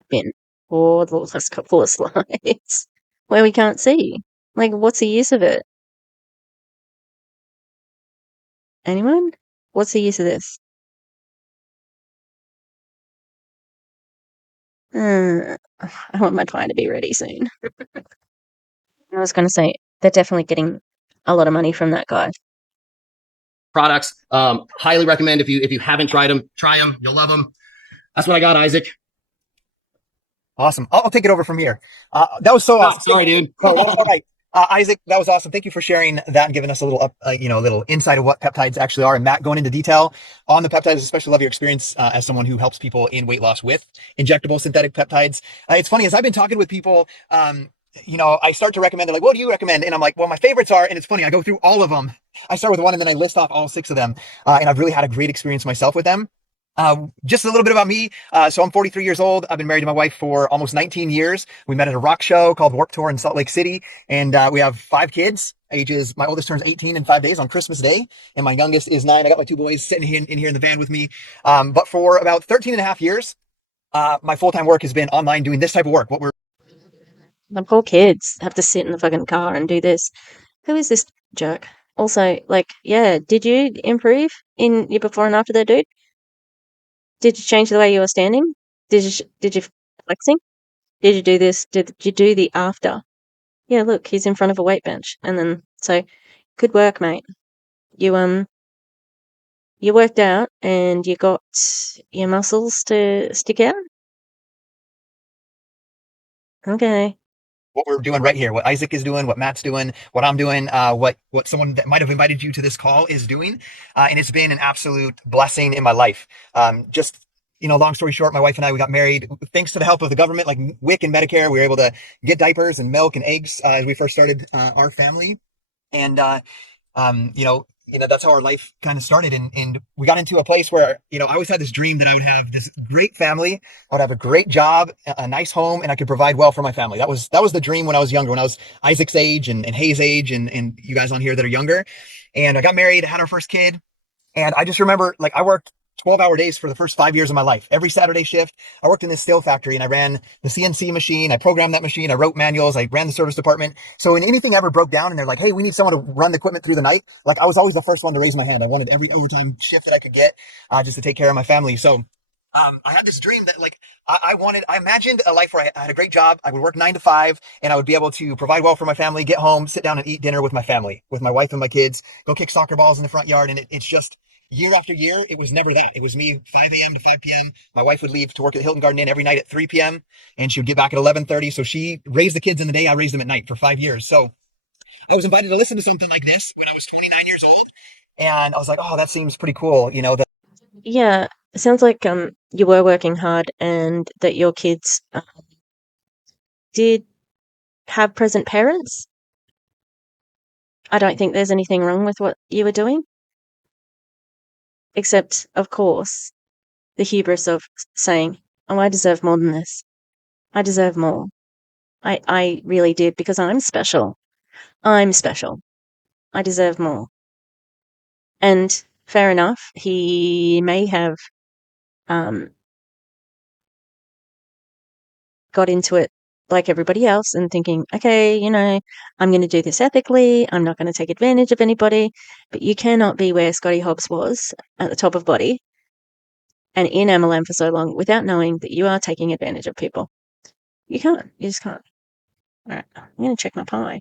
bin, or the last couple of slides where we can't see. Like, what's the use of it? Anyone? What's the use of this? I want my pie to be ready soon. I was going to say, they're definitely getting a lot of money from that guy. Products. Highly recommend if you haven't tried them, try them. You'll love them. That's what I got, Isaac. Awesome. I'll take it over from here. That was so awesome. Sorry, dude. No, that's all right. Isaac, that was awesome. Thank you for sharing that and giving us a little, little insight of what peptides actually are. And Matt, going into detail on the peptides, especially love your experience as someone who helps people in weight loss with injectable synthetic peptides. It's funny, as I've been talking with people, I start to recommend, they're like, what do you recommend? And I'm like, well, my favorites are, and it's funny, I go through all of them. I start with one and then I list off all 6 of them. And I've really had a great experience myself with them. Just a little bit about me. So I'm 43 years old. I've been married to my wife for almost 19 years. We met at a rock show called Warped Tour in Salt Lake City. And we have 5 kids. My oldest turns 18 in 5 days on Christmas Day. And my youngest is 9. I got my 2 boys sitting in here in the van with me. But for about 13 and a half years, my full-time work has been online doing this type of work. The poor kids have to sit in the fucking car and do this. Who is this jerk? Also, like, yeah, did you improve in your before and after there, dude? Did you change the way you were standing? Did you flexing? Did you do this? Did you do the after? Yeah, look, he's in front of a weight bench. And then, so, good work, mate. You worked out and you got your muscles to stick out? Okay. What we're doing right here, what Isaac is doing, what Matt's doing, what I'm doing, what someone that might have invited you to this call is doing, and it's been an absolute blessing in my life. Long story short, my wife and I, we got married thanks to the help of the government, like WIC and Medicare. We were able to get diapers and milk and eggs as we first started our family, and that's how our life kind of started. And we got into a place where, I always had this dream that I would have this great family. I would have a great job, a nice home, and I could provide well for my family. That was the dream when I was younger, when I was Isaac's age and Hayes' age and you guys on here that are younger. And I got married, had our first kid. And I just remember, like, I worked 12-hour days for the first 5 years of my life. Every Saturday shift, I worked in this steel factory and I ran the CNC machine. I programmed that machine. I wrote manuals. I ran the service department. So when anything ever broke down and they're like, hey, we need someone to run the equipment through the night, like, I was always the first one to raise my hand. I wanted every overtime shift that I could get just to take care of my family. So I had this dream that, like, I imagined a life where I had a great job. I would work 9 to 5 and I would be able to provide well for my family, get home, sit down and eat dinner with my family, with my wife and my kids, go kick soccer balls in the front yard. And it's just, year after year, it was never that. It was me 5 a.m. to 5 p.m. My wife would leave to work at Hilton Garden Inn every night at 3 p.m. and she would get back at 11:30. So she raised the kids in the day. I raised them at night for 5 years. So I was invited to listen to something like this when I was 29 years old. And I was like, oh, that seems pretty cool. Yeah, it sounds like you were working hard and that your kids did have present parents. I don't think there's anything wrong with what you were doing. Except, of course, the hubris of saying, oh, I deserve more than this. I deserve more. I really did, because I'm special. I'm special. I deserve more. And fair enough, he may have got into it like everybody else and thinking, okay, I'm going to do this ethically. I'm not going to take advantage of anybody. But you cannot be where Scotty Hobbs was at the top of body and in MLM for so long without knowing that you are taking advantage of people. You can't. You just can't. All right. I'm going to check my pie.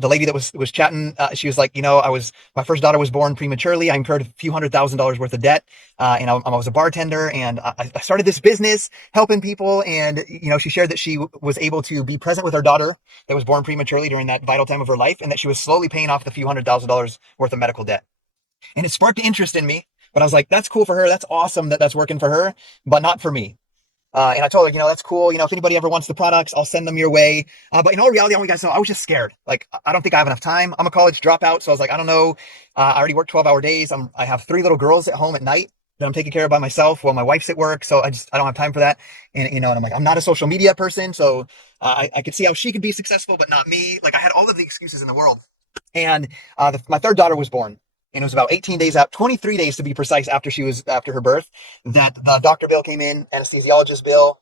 The lady that was chatting, she was like, my first daughter was born prematurely. I incurred a few $100,000 worth of debt. And I was a bartender and I started this business helping people. And, she shared that she was able to be present with her daughter that was born prematurely during that vital time of her life. And that she was slowly paying off the few $100,000 worth of medical debt. And it sparked interest in me, but I was like, that's cool for her. That's awesome that that's working for her, but not for me. And I told her, that's cool. If anybody ever wants the products, I'll send them your way. But in all reality, I want you guys to know, I was just scared. Like, I don't think I have enough time. I'm a college dropout. So I was like, I don't know. I already work 12-hour days. I have 3 little girls at home at night that I'm taking care of by myself while my wife's at work. So I don't have time for that. And I'm like, I'm not a social media person. So I could see how she could be successful, but not me. Like, I had all of the excuses in the world. And my third daughter was born. And it was about 18 days out, 23 days to be precise, after her birth, that the doctor bill came in, anesthesiologist bill,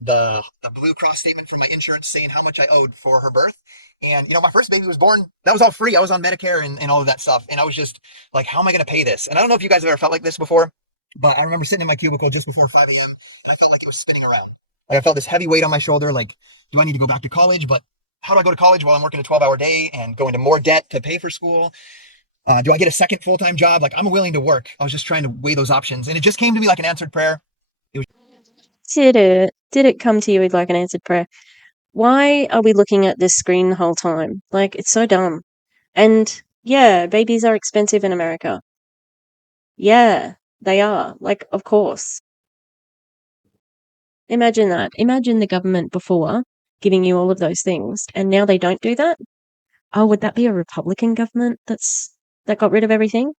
the Blue Cross statement from my insurance saying how much I owed for her birth. And my first baby was born. That was all free. I was on Medicare and all of that stuff. And I was just like, how am I going to pay this? And I don't know if you guys have ever felt like this before, but I remember sitting in my cubicle just before 5 a.m. and I felt like it was spinning around. Like I felt this heavy weight on my shoulder. Like, do I need to go back to college? But how do I go to college while I'm working a 12-hour day and go into more debt to pay for school? Do I get a second full-time job? Like, I'm willing to work. I was just trying to weigh those options. And it just came to me like an answered prayer. Did it come to you with like an answered prayer? Why are we looking at this screen the whole time? Like, it's so dumb. And yeah, babies are expensive in America. Yeah, they are. Like, of course. Imagine that. Imagine the government before giving you all of those things, and now they don't do that. Oh, would that be a Republican government that got rid of everything?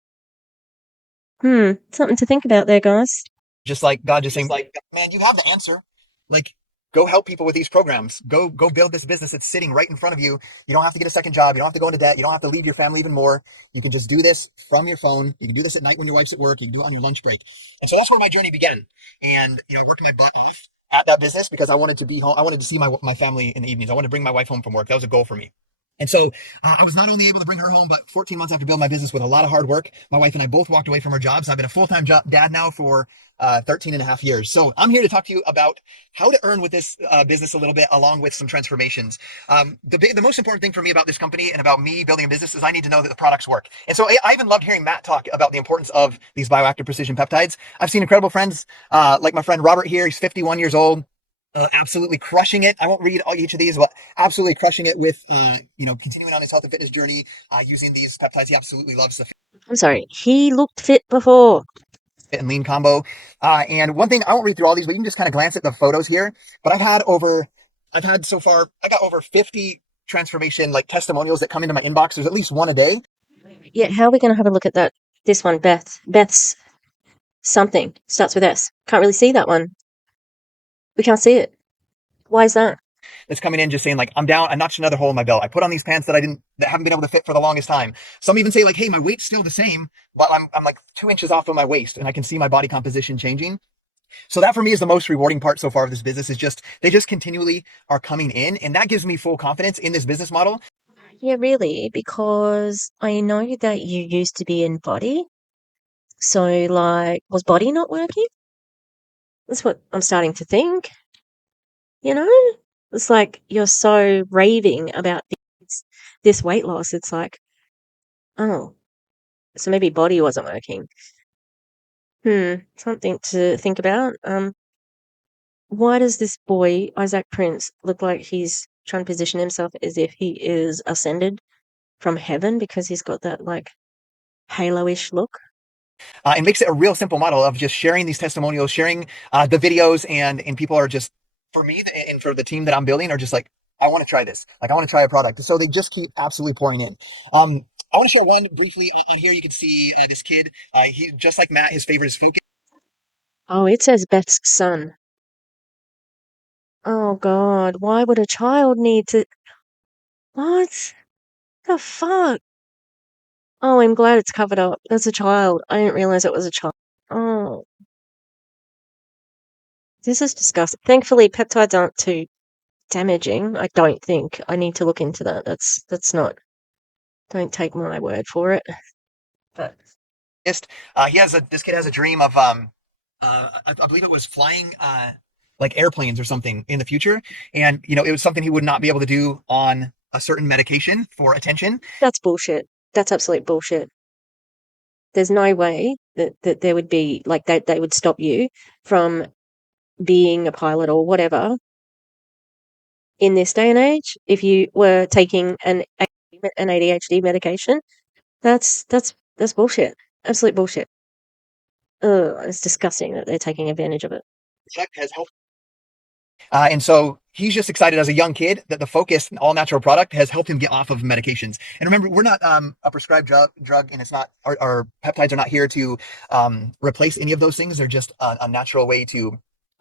Something to think about there, guys. Just like God just saying, man, you have the answer. Like, go help people with these programs. Go build this business that's sitting right in front of you. You don't have to get a second job. You don't have to go into debt. You don't have to leave your family even more. You can just do this from your phone. You can do this at night when your wife's at work. You can do it on your lunch break. And so that's where my journey began. And I worked my butt off at that business because I wanted to be home. I wanted to see my family in the evenings. I wanted to bring my wife home from work. That was a goal for me. And so I was not only able to bring her home, but 14 months after building my business with a lot of hard work, my wife and I both walked away from our jobs. I've been a full-time dad now for 13 and a half years. So I'm here to talk to you about how to earn with this business a little bit, along with some transformations. The most important thing for me about this company and about me building a business is I need to know that the products work. And so I even loved hearing Matt talk about the importance of these bioactive precision peptides. I've seen incredible friends like my friend Robert here. He's 51 years old. Absolutely crushing it. I won't read each of these, but absolutely crushing it with, continuing on his health and fitness journey, using these peptides. He absolutely loves the I'm sorry, he looked fit before. fit and lean combo. And one thing, I won't read through all these, but you can just kind of glance at the photos here. But I got over 50 transformation like testimonials that come into my inbox. There's at least one a day. Yeah, how are we going to have a look at that? This one, Beth's something starts with S. Can't really see that one. We can't see it. Why is that? That's coming in just saying like, I'm down. I notched another hole in my belt. I put on these pants that haven't been able to fit for the longest time. Some even say like, hey, my weight's still the same, but I'm like 2 inches off of my waist and I can see my body composition changing. So that for me is the most rewarding part so far of this business, is they just continually are coming in, and that gives me full confidence in this business model. Yeah, really, because I know that you used to be in body. So, like, was body not working? That's what I'm starting to think. It's like you're so raving about this weight loss. It's like, oh, so maybe body wasn't working. Something to think about. Why does this boy, Isaac Prince, look like he's trying to position himself as if he is ascended from heaven because he's got that like halo-ish look? It makes it a real simple model of just sharing these testimonials, sharing the videos, and people are just, for me and for the team that I'm building, are just like, I want to try this. Like, I want to try a product. So they just keep absolutely pouring in. I want to show one briefly on here. You can see this kid. He, just like Matt, his favorite is food. Oh, it says Beth's son. Oh God, why would a child need to? What the fuck? Oh, I'm glad it's covered up. There's a child. I didn't realize it was a child. Oh, this is disgusting. Thankfully, peptides aren't too damaging. I don't think. I need to look into that. That's not. Don't take my word for it. But This kid has a dream of I believe it was flying like airplanes or something in the future, and it was something he would not be able to do on a certain medication for attention. that's bullshit. That's absolute bullshit. There's no way that there would be like that they would stop you from being a pilot or whatever in this day and age if you were taking an ADHD medication. That's bullshit. Absolute bullshit. Ugh, it's disgusting that they're taking advantage of it. Has helped. And so he's just excited as a young kid that the Focus all natural product has helped him get off of medications. And remember, we're not a prescribed drug, and it's not our peptides are not here to replace any of those things. They're just a natural way to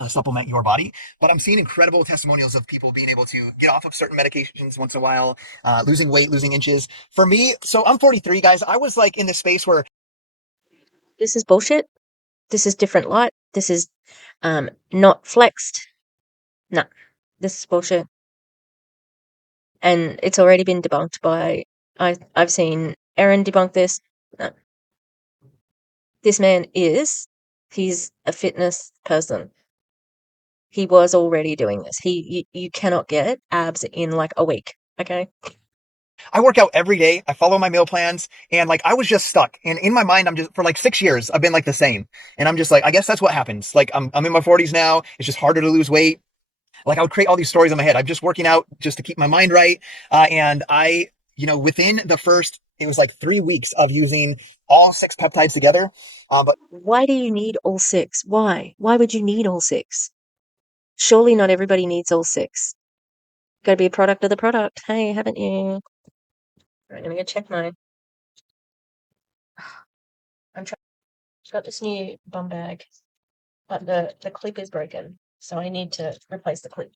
supplement your body. But I'm seeing incredible testimonials of people being able to get off of certain medications once in a while, losing weight, losing inches. For me, so I'm 43, guys. I was like in this space where This is bullshit. This is different light. This is not flexed. No, this is bullshit. And it's already been debunked by I've seen Erin debunk this. No. This man he's a fitness person. He was already doing this. You cannot get abs in like a week. Okay. I work out every day. I follow my meal plans, and like I was just stuck. And in my mind, I'm just for like 6 years, I've been like the same. And I'm just like, I guess that's what happens. Like I'm in my 40s now. It's just harder to lose weight. Like I would create all these stories in my head. I'm just working out just to keep my mind right. And within the first, it was like 3 weeks of using all 6 peptides together. But Why do you need all 6? Why? Why would you need all 6? Surely not everybody needs all 6. Got to be a product of the product. Hey, haven't you? Right, let me go check mine. I've got this new bum bag, but the clip is broken, so I need to replace the clip.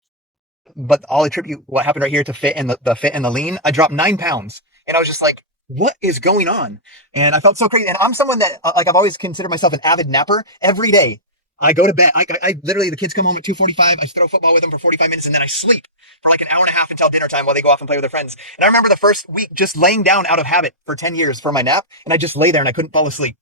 I'll attribute what happened right here to fit and the fit and the lean. I dropped 9 pounds, and I was just like, what is going on? And I felt so crazy. And I'm someone that like I've always considered myself an avid napper. Every day I go to bed. I literally, the kids come home at 2:45. I throw football with them for 45 minutes, and then I sleep for like an hour and a half until dinner time while they go off and play with their friends. And I remember the first week just laying down out of habit for 10 years for my nap, and I just lay there and I couldn't fall asleep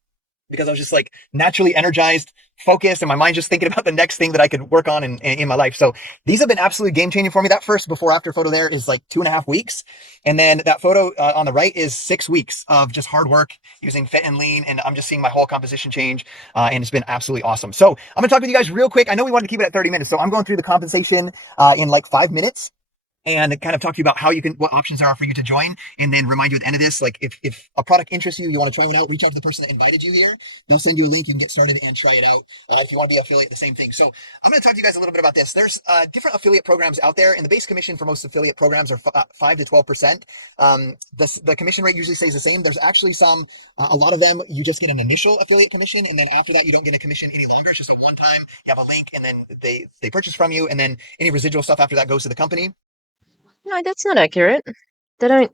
because I was just like naturally energized, focused, and my mind just thinking about the next thing that I could work on in my life. So these have been absolutely game changing for me. That first before after photo there is like 2.5 weeks. And then that photo on the right is 6 weeks of just hard work using fit and lean. And I'm just seeing my whole composition change. And it's been absolutely awesome. So I'm going to talk with you guys real quick. I know we wanted to keep it at 30 minutes. So I'm going through the compensation in like 5 minutes, and kind of talk to you about what options there are for you to join, and then remind you at the end of this, like if a product interests you, you want to try one out, reach out to the person that invited you here. They'll send you a link. You can get started and try it out. If you want to be an affiliate, the same thing. So I'm going to talk to you guys a little bit about this. There's different affiliate programs out there, and the base commission for most affiliate programs are 5 to 12%. The commission rate usually stays the same. There's actually a lot of them, you just get an initial affiliate commission, and then after that, you don't get a commission any longer. It's just a one time, you have a link, and then they purchase from you, and then any residual stuff after that goes to the company. No, that's not accurate. They don't.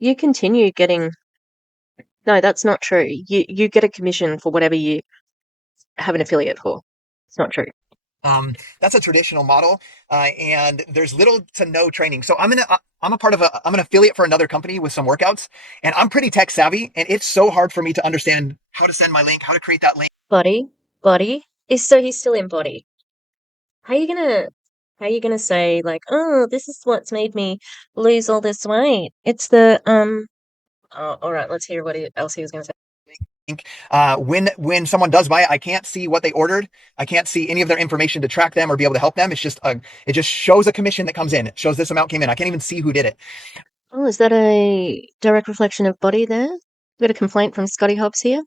You continue getting. No, that's not true. You get a commission for whatever you have an affiliate for. It's not true. That's a traditional model, and there's little to no training. So I'm an affiliate for another company with some workouts, and I'm pretty tech savvy, and it's so hard for me to understand how to send my link, how to create that link. Body is so he's still in body. How are you gonna say like, oh, this is what's made me lose all this weight? It's the Oh, all right, let's hear what else he was gonna say. When someone does buy it, I can't see what they ordered. I can't see any of their information to track them or be able to help them. It's just it just shows a commission that comes in. It shows this amount came in. I can't even see who did it. Oh, is that a direct reflection of body there? We got a complaint from Scotty Hobbs here.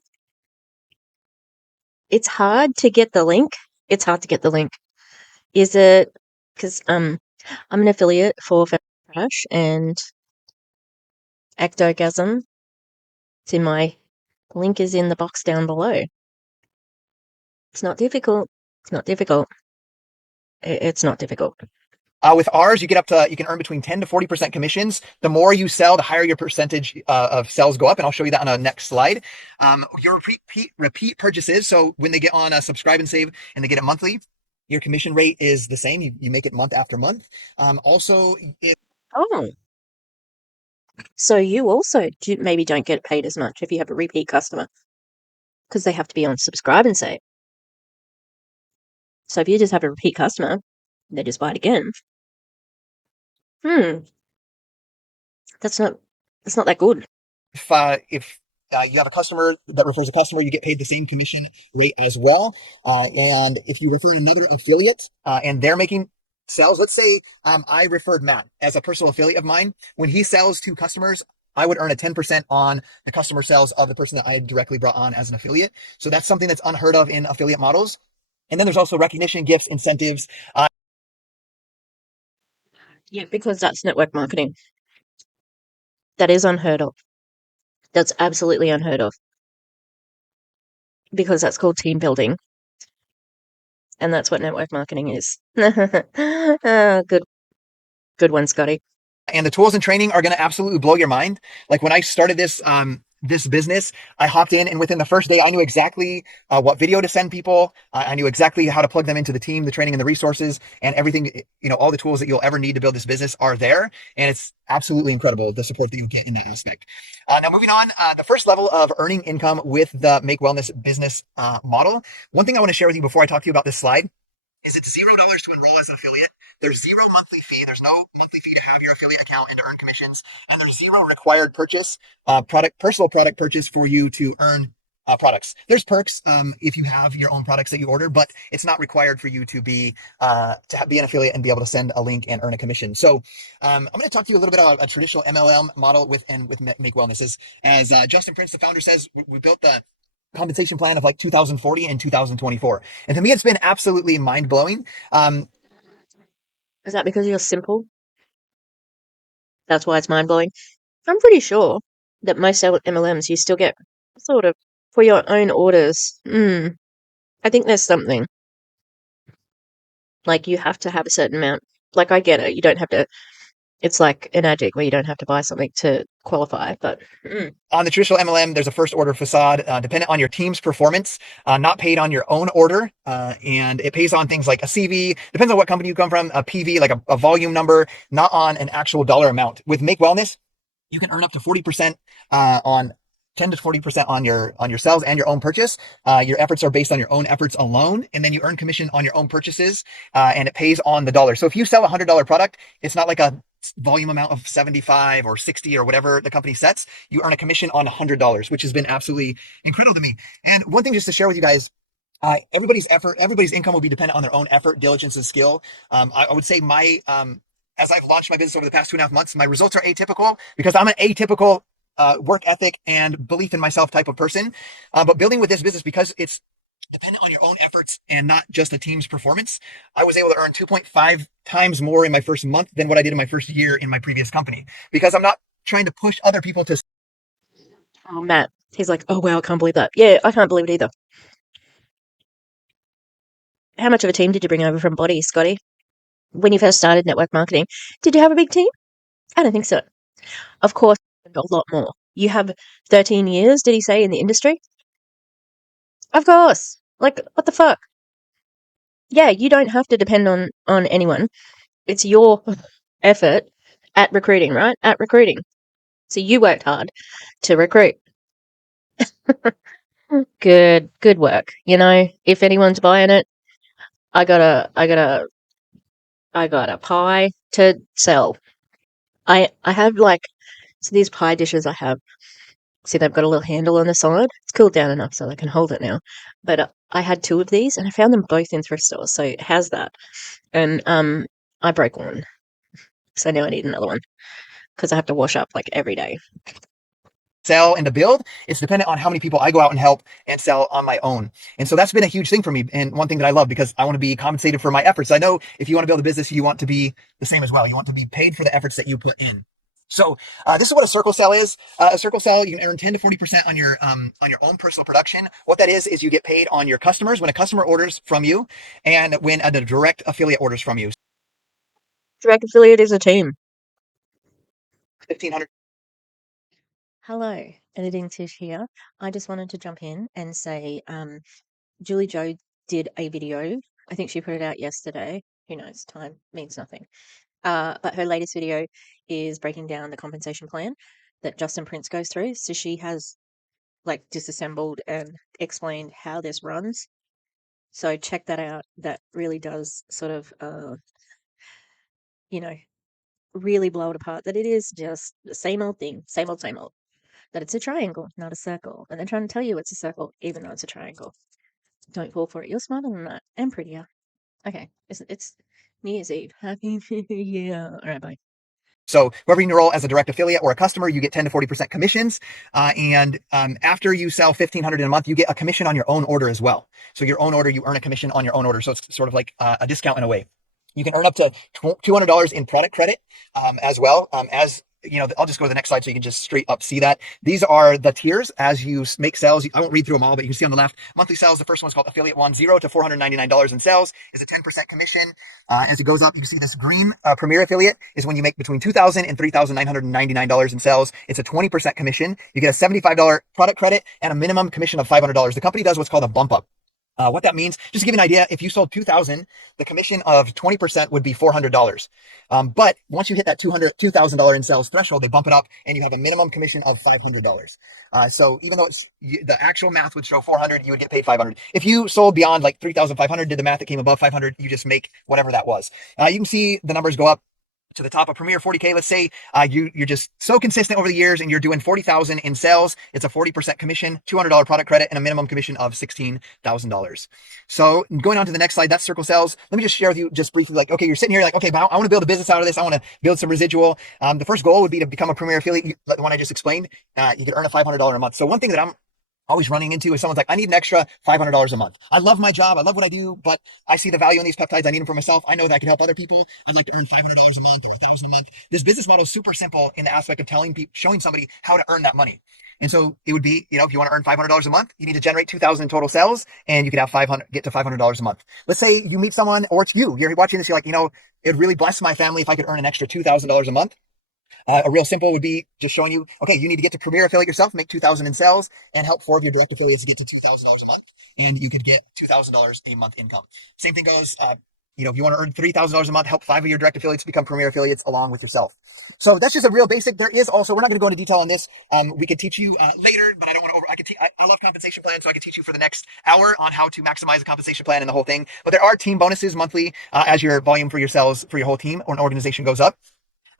It's hard to get the link. It's hard to get the link. Is it because I'm an affiliate for Feminist Trash and Ectogasm. It's in my link is in the box down below. It's not difficult. It's not difficult. It's not difficult. With ours, you can earn between 10 to 40% commissions. The more you sell, the higher your percentage of sales go up. And I'll show you that on a next slide. Your repeat purchases. So when they get on a subscribe and save and they get it monthly, your commission rate is the same. You make it month after month. Also, Oh, so you also maybe don't get paid as much if you have a repeat customer because they have to be on subscribe and save. So if you just have a repeat customer, they just buy it again. That's not that good. if you have a customer that refers a customer, you get paid the same commission rate as well. And if you refer another affiliate and they're making sales, let's say I referred Matt as a personal affiliate of mine. When he sells to customers, I would earn a 10% on the customer sales of the person that I directly brought on as an affiliate. So that's something that's unheard of in affiliate models. And then there's also recognition, gifts, incentives. Yeah, because that's network marketing. That is unheard of. That's absolutely unheard of. Because that's called team building. And that's what network marketing is. Oh, good one, Scotty. And the tools and training are going to absolutely blow your mind. Like when I started this business, I hopped in, and within the first day, I knew exactly what video to send people. I knew exactly how to plug them into the team, the training, and the resources, and everything. All the tools that you'll ever need to build this business are there, and it's absolutely incredible the support that you get in that aspect. Now, moving on, the first level of earning income with the Make Wellness business model. One thing I want to share with you before I talk to you about this slide is it's $0 to enroll as an affiliate. There's zero monthly fee. There's no monthly fee to have your affiliate account and to earn commissions. And there's zero required personal product purchase for you to earn products. There's perks if you have your own products that you order, but it's not required for you to be an affiliate and be able to send a link and earn a commission. So I'm going to talk to you a little bit about a traditional MLM model with Make Wellness. As Justin Prince, the founder, says, we built the compensation plan of like 2040 and 2024. And to me, it's been absolutely mind blowing. Is that because you're simple? That's why it's mind blowing. I'm pretty sure that most MLMs you still get sort of for your own orders. I think there's something like you have to have a certain amount. Like I get it. You don't have to. It's like an addict where you don't have to buy something to qualify. But on the traditional MLM, there's a first order facade dependent on your team's performance, not paid on your own order. And it pays on things like a CV, depends on what company you come from, a PV, like a volume number, not on an actual dollar amount. With Make Wellness, you can earn up to 40% on 10 to 40% on your sales and your own purchase. Your efforts are based on your own efforts alone, and then you earn commission on your own purchases, and it pays on the dollar. So if you sell a $100 product, it's not like a volume amount of 75 or 60 or whatever the company sets. You earn a commission on $100, which has been absolutely incredible to me. And one thing just to share with you guys, everybody's income will be dependent on their own effort, diligence, and skill. I would say as I've launched my business over the past 2.5 months, my results are atypical because I'm an atypical work ethic and belief in myself type of person. But building with this business, because it's dependent on your own efforts and not just the team's performance, I was able to earn 2.5 times more in my first month than what I did in my first year in my previous company, because I'm not trying to push other people to. oh, Matt, he's like, oh wow, I can't believe that. Yeah, I can't believe it either. How much of a team did you bring over from Body, Scotty? When you first started network marketing, did you have a big team? I don't think so. Of course, a lot more. You have 13 years, did he say, in the industry? Of course. Like, what the fuck? Yeah, you don't have to depend on anyone. It's your effort at recruiting, right? At recruiting. So you worked hard to recruit. Good work. If anyone's buying it, I got a pie to sell. I have so these pie dishes I have. See, they've got a little handle on the side. It's cooled down enough so I can hold it now. But I had 2 of these, and I found them both in thrift stores. So how's that? And I broke one, so now I need another one because I have to wash up every day. Sell and to build, it's dependent on how many people I go out and help and sell on my own. And so that's been a huge thing for me, and one thing that I love, because I want to be compensated for my efforts. I know if you want to build a business, you want to be the same as well. You want to be paid for the efforts that you put in. So this is what a circle sell is. A circle sell, you can earn 10 to 40% on your own personal production. What that is you get paid on your customers when a customer orders from you, and when a direct affiliate orders from you. Direct affiliate is a team. 1,500. Hello, Editing Tish here. I just wanted to jump in and say Julie Joe did a video. I think she put it out yesterday. Who knows? Time means nothing. But her latest video is breaking down the compensation plan that Justin Prince goes through. So she has disassembled and explained how this runs. So check that out. That really does sort of, really blow it apart. That it is just the same old thing, same old, same old. That it's a triangle, not a circle. And they're trying to tell you it's a circle, even though it's a triangle. Don't fall for it. You're smarter than that and prettier. Okay, it's New Year's Eve. Happy New Year. All right, bye. So whoever you enroll as a direct affiliate or a customer, you get 10 to 40% commissions. And after you sell 1,500 in a month, you get a commission on your own order as well. So your own order, you earn a commission on your own order. So it's sort of like a discount in a way. You can earn up to $200 in product credit as well, as I'll just go to the next slide so you can just straight up see that. These are the tiers as you make sales. I won't read through them all, but you can see on the left, monthly sales. The first one's called affiliate one, $0 to $499 in sales is a 10% commission. As it goes up, you can see this green premier affiliate is when you make between $2,000 and $3,999 in sales. It's a 20% commission. You get a $75 product credit and a minimum commission of $500. The company does what's called a bump up. What that means, just to give you an idea, if you sold 2,000, the commission of 20% would be $400. But once you hit that $2,000 in sales threshold, they bump it up and you have a minimum commission of $500. So even though the actual math would show 400, you would get paid 500. If you sold beyond like 3,500, did the math that came above 500, you just make whatever that was. You can see the numbers go up to the top of Premier 40K. Let's say you're just so consistent over the years and you're doing 40,000 in sales. It's a 40% commission, $200 product credit, and a minimum commission of $16,000. So going on to the next slide, that's circle sales. Let me just share with you just briefly, like, okay, you're sitting here like, okay, but I want to build a business out of this. I want to build some residual. The first goal would be to become a Premier affiliate. The one I just explained, you could earn a $500 a month. So one thing that I'm always running into is someone's like, I need an extra $500 a month. I love my job. I love what I do, but I see the value in these peptides. I need them for myself. I know that I can help other people. I'd like to earn $500 a month or $1,000 a month. This business model is super simple in the aspect of telling people, showing somebody how to earn that money. And so it would be, if you want to earn $500 a month, you need to generate 2,000 in total sales and you could have get to $500 a month. Let's say you meet someone or it's you're watching this. You're like, it'd really bless my family if I could earn an extra $2,000 a month. A real simple would be just showing you, okay, you need to get to Premier affiliate yourself, make 2,000 in sales, and help 4 of your direct affiliates get to $2,000 a month, and you could get $2,000 a month income. Same thing goes, if you want to earn $3,000 a month, help 5 of your direct affiliates become Premier affiliates along with yourself. So that's just a real basic. There is also, we're not going to go into detail on this. We could teach you later, but I don't want to I love compensation plans, so I could teach you for the next hour on how to maximize a compensation plan and the whole thing. But there are team bonuses monthly as your volume for your sales for your whole team or an organization goes up,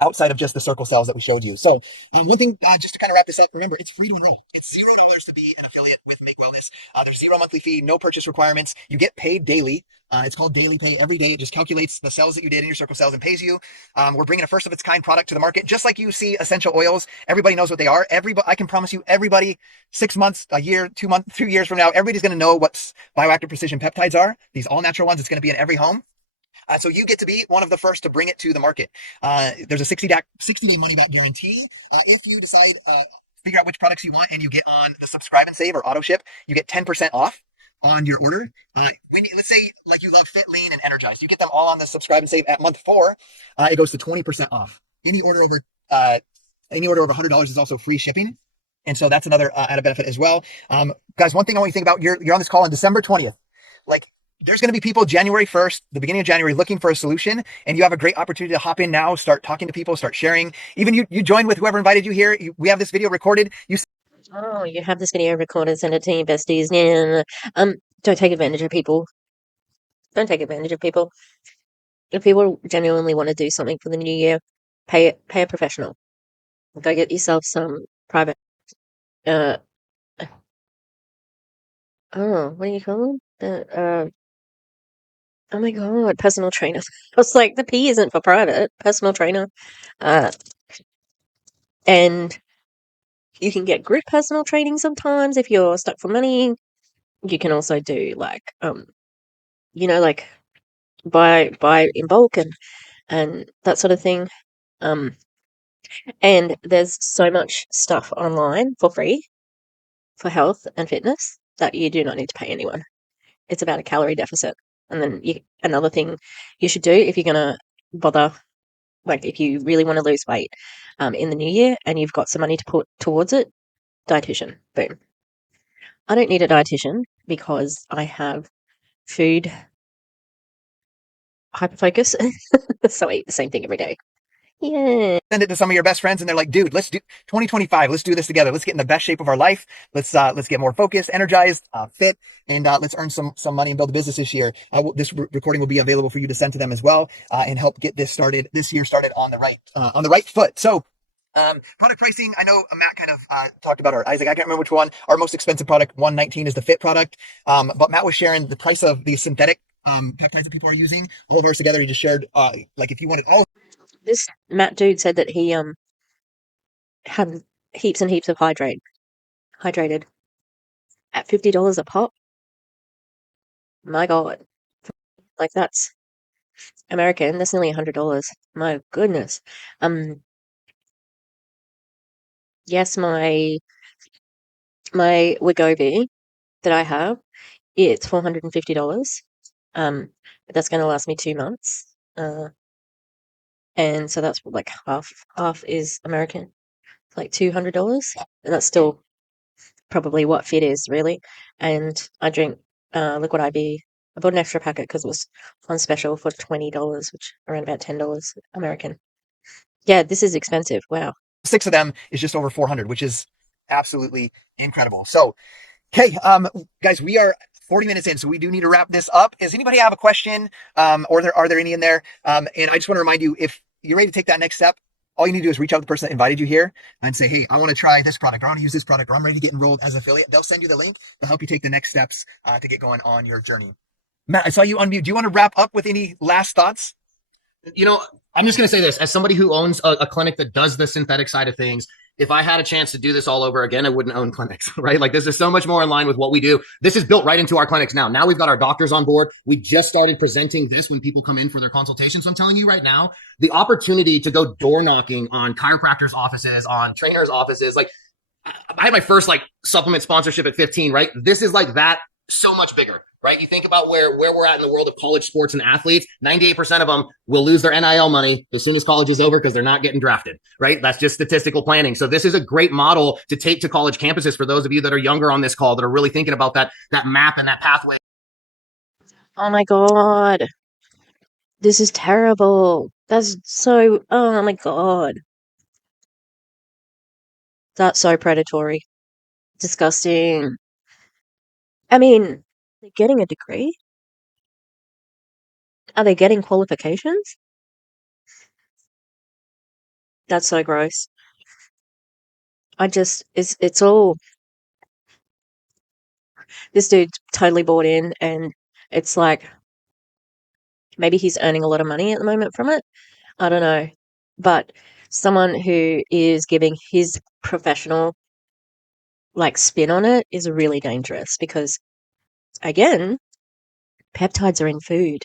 outside of just the circle cells that we showed you. So one thing, just to kind of wrap this up, remember, it's free to enroll. It's $0 to be an affiliate with Make Wellness. There's 0 monthly fee, no purchase requirements. You get paid daily. It's called daily pay every day. It just calculates the sales that you did in your circle cells and pays you. We're bringing a first of its kind product to the market, just like you see essential oils. Everybody knows what they are. I can promise you, everybody, 6 months, a year, 2 months, 2 years from now, everybody's going to know what bioactive precision peptides are. These all natural ones. It's going to be in every home. So you get to be one of the first to bring it to the market. There's a 60-day money back guarantee. If you decide, figure out which products you want and you get on the subscribe and save or auto ship, you get 10% off on your order. Let's say like you love Fit, Lean, and Energized. You get them all on the subscribe and save at month 4. It goes to 20% off. Any order over $100 is also free shipping. And so that's another added benefit as well. Guys, one thing I want you to think about, you're on this call on December 20th. Like, there's going to be people January 1st, the beginning of January, looking for a solution, and you have a great opportunity to hop in now, start talking to people, start sharing. Even you join with whoever invited you here. We have this video recorded. Oh, you have this video recorded, send it to your besties. Yeah. Don't take advantage of people. Don't take advantage of people. If people genuinely want to do something for the new year, pay a professional. Go get yourself some private, uh, what do you call them? Oh my God, personal trainer. I was like, the P isn't for private, personal trainer. And you can get group personal training sometimes if you're stuck for money. You can also do like, like buy in bulk and that sort of thing. And there's so much stuff online for free for health and fitness that you do not need to pay anyone. It's about a calorie deficit. And then another thing you should do if you're gonna bother, like if you really want to lose weight in the new year and you've got some money to put towards it, dietitian. Boom. I don't need a dietitian because I have food hyperfocus, so I eat the same thing every day. Yeah. Send it to some of your best friends, and they're like, "Dude, let's do 2025. Let's do this together. Let's get in the best shape of our life. Let's get more focused, energized, fit, and let's earn some money and build a business this year." This recording will be available for you to send to them as well, and help get this year started on the right foot. So. Product pricing, I know Matt kind of talked about Isaac. I can't remember which one. Our most expensive product, 119, is the Fit product. But Matt was sharing the price of the synthetic peptides that people are using. All of ours together, he just shared, like if you wanted all. This Matt dude said that he had heaps and heaps of hydrated at $50 a pop. My God, like that's American. That's nearly $100. My goodness. Yes, my Wegovy that I have, it's $450. But that's going to last me 2 months. And so that's like half is American, like $200, and that's still probably what fit is really. And I drink liquid IV. I bought an extra packet because it was on special for $20, which around about $10 American. Yeah, this is expensive. Wow. 6 of them is just over 400, which is absolutely incredible. So, okay, guys, we are 40 minutes in, so we do need to wrap this up. Does anybody have a question, or are there any in there? And I just want to remind you, if you're ready to take that next step, all you need to do is reach out to the person that invited you here and say, hey, I want to try this product, or I want to use this product, or I'm ready to get enrolled as an affiliate. They'll send you the link to help you take the next steps to get going on your journey. Matt, I saw you unmute. Do you want to wrap up with any last thoughts? You know, I'm just going to say this as somebody who owns a clinic that does the synthetic side of things. If I had a chance to do this all over again, I wouldn't own clinics, right? Like this is so much more in line with what we do. This is built right into our clinics now. Now we've got our doctors on board. We just started presenting this when people come in for their consultations. So I'm telling you right now, the opportunity to go door knocking on chiropractors' offices, on trainers' offices, like I had my first like supplement sponsorship at 15, right? This is like that so much bigger, right? You think about where we're at in the world of college sports and athletes, 98% of them will lose their NIL money as soon as college is over because they're not getting drafted, right? That's just statistical planning. So this is a great model to take to college campuses for those of you that are younger on this call that are really thinking about that map and that pathway. Oh my God. This is terrible. That's so, oh my God. That's so predatory. Disgusting. I mean, they're getting a degree? Are they getting qualifications? That's so gross. It's all, this dude's totally bought in, and it's like, maybe he's earning a lot of money at the moment from it. I don't know. But someone who is giving his professional like spin on it is really dangerous because, again, peptides are in food.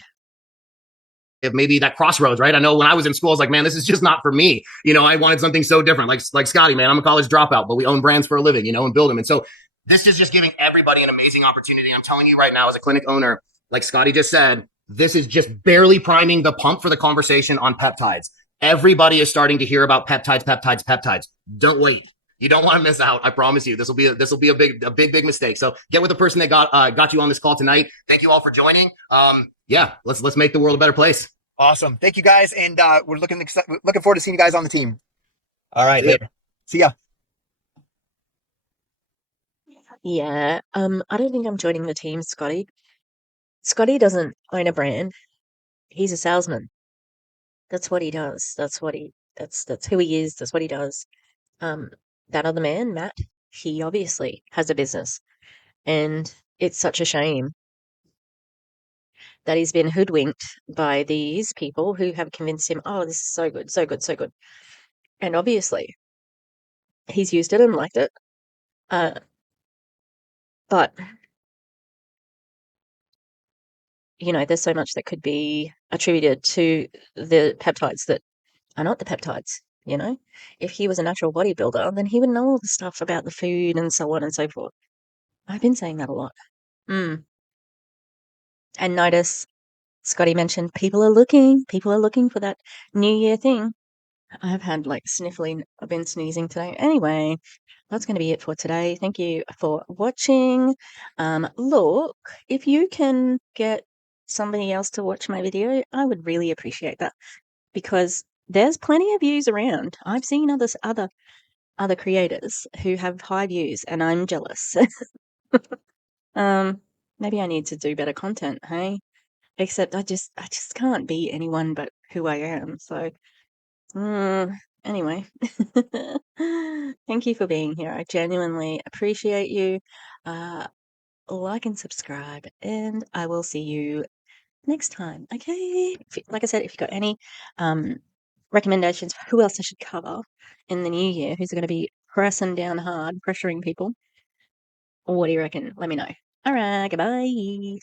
If maybe that crossroads, right? I know when I was in school, I was like, man, this is just not for me. You know, I wanted something so different. Like Scotty, man, I'm a college dropout, but we own brands for a living, you know, and build them. And so this is just giving everybody an amazing opportunity. I'm telling you right now, as a clinic owner, like Scotty just said, this is just barely priming the pump for the conversation on peptides. Everybody is starting to hear about peptides. Don't wait. You don't want to miss out. I promise you. This will be a big mistake. So get with the person that got you on this call tonight. Thank you all for joining. Yeah, let's make the world a better place. Awesome. Thank you guys. And we're looking forward to seeing you guys on the team. All right. Later. See ya. Yeah. I don't think I'm joining the team, Scotty. Scotty doesn't own a brand. He's a salesman. That's what he does. That's who he is. That's what he does. That other man, Matt, he obviously has a business. And it's such a shame that he's been hoodwinked by these people who have convinced him, oh, this is so good, so good, so good. And obviously, he's used it and liked it. But, you know, there's so much that could be attributed to the peptides that are not the peptides, you know? If he was a natural bodybuilder, then he would know all the stuff about the food and so on and so forth. I've been saying that a lot. And notice, Scotty mentioned people are looking for that New Year thing. I've had like sniffling, I've been sneezing today. Anyway, that's going to be it for today. Thank you for watching. Look, if you can get somebody else to watch my video, I would really appreciate that because there's plenty of views around. I've seen other creators who have high views and I'm jealous. Maybe I need to do better content, hey? Except I just can't be anyone but who I am. So, anyway, thank you for being here. I genuinely appreciate you. Like and subscribe, and I will see you next time. Okay. Like I said, if you've got any recommendations for who else I should cover in the new year, who's going to be pressing down hard, pressuring people, what do you reckon? Let me know. All right. Goodbye.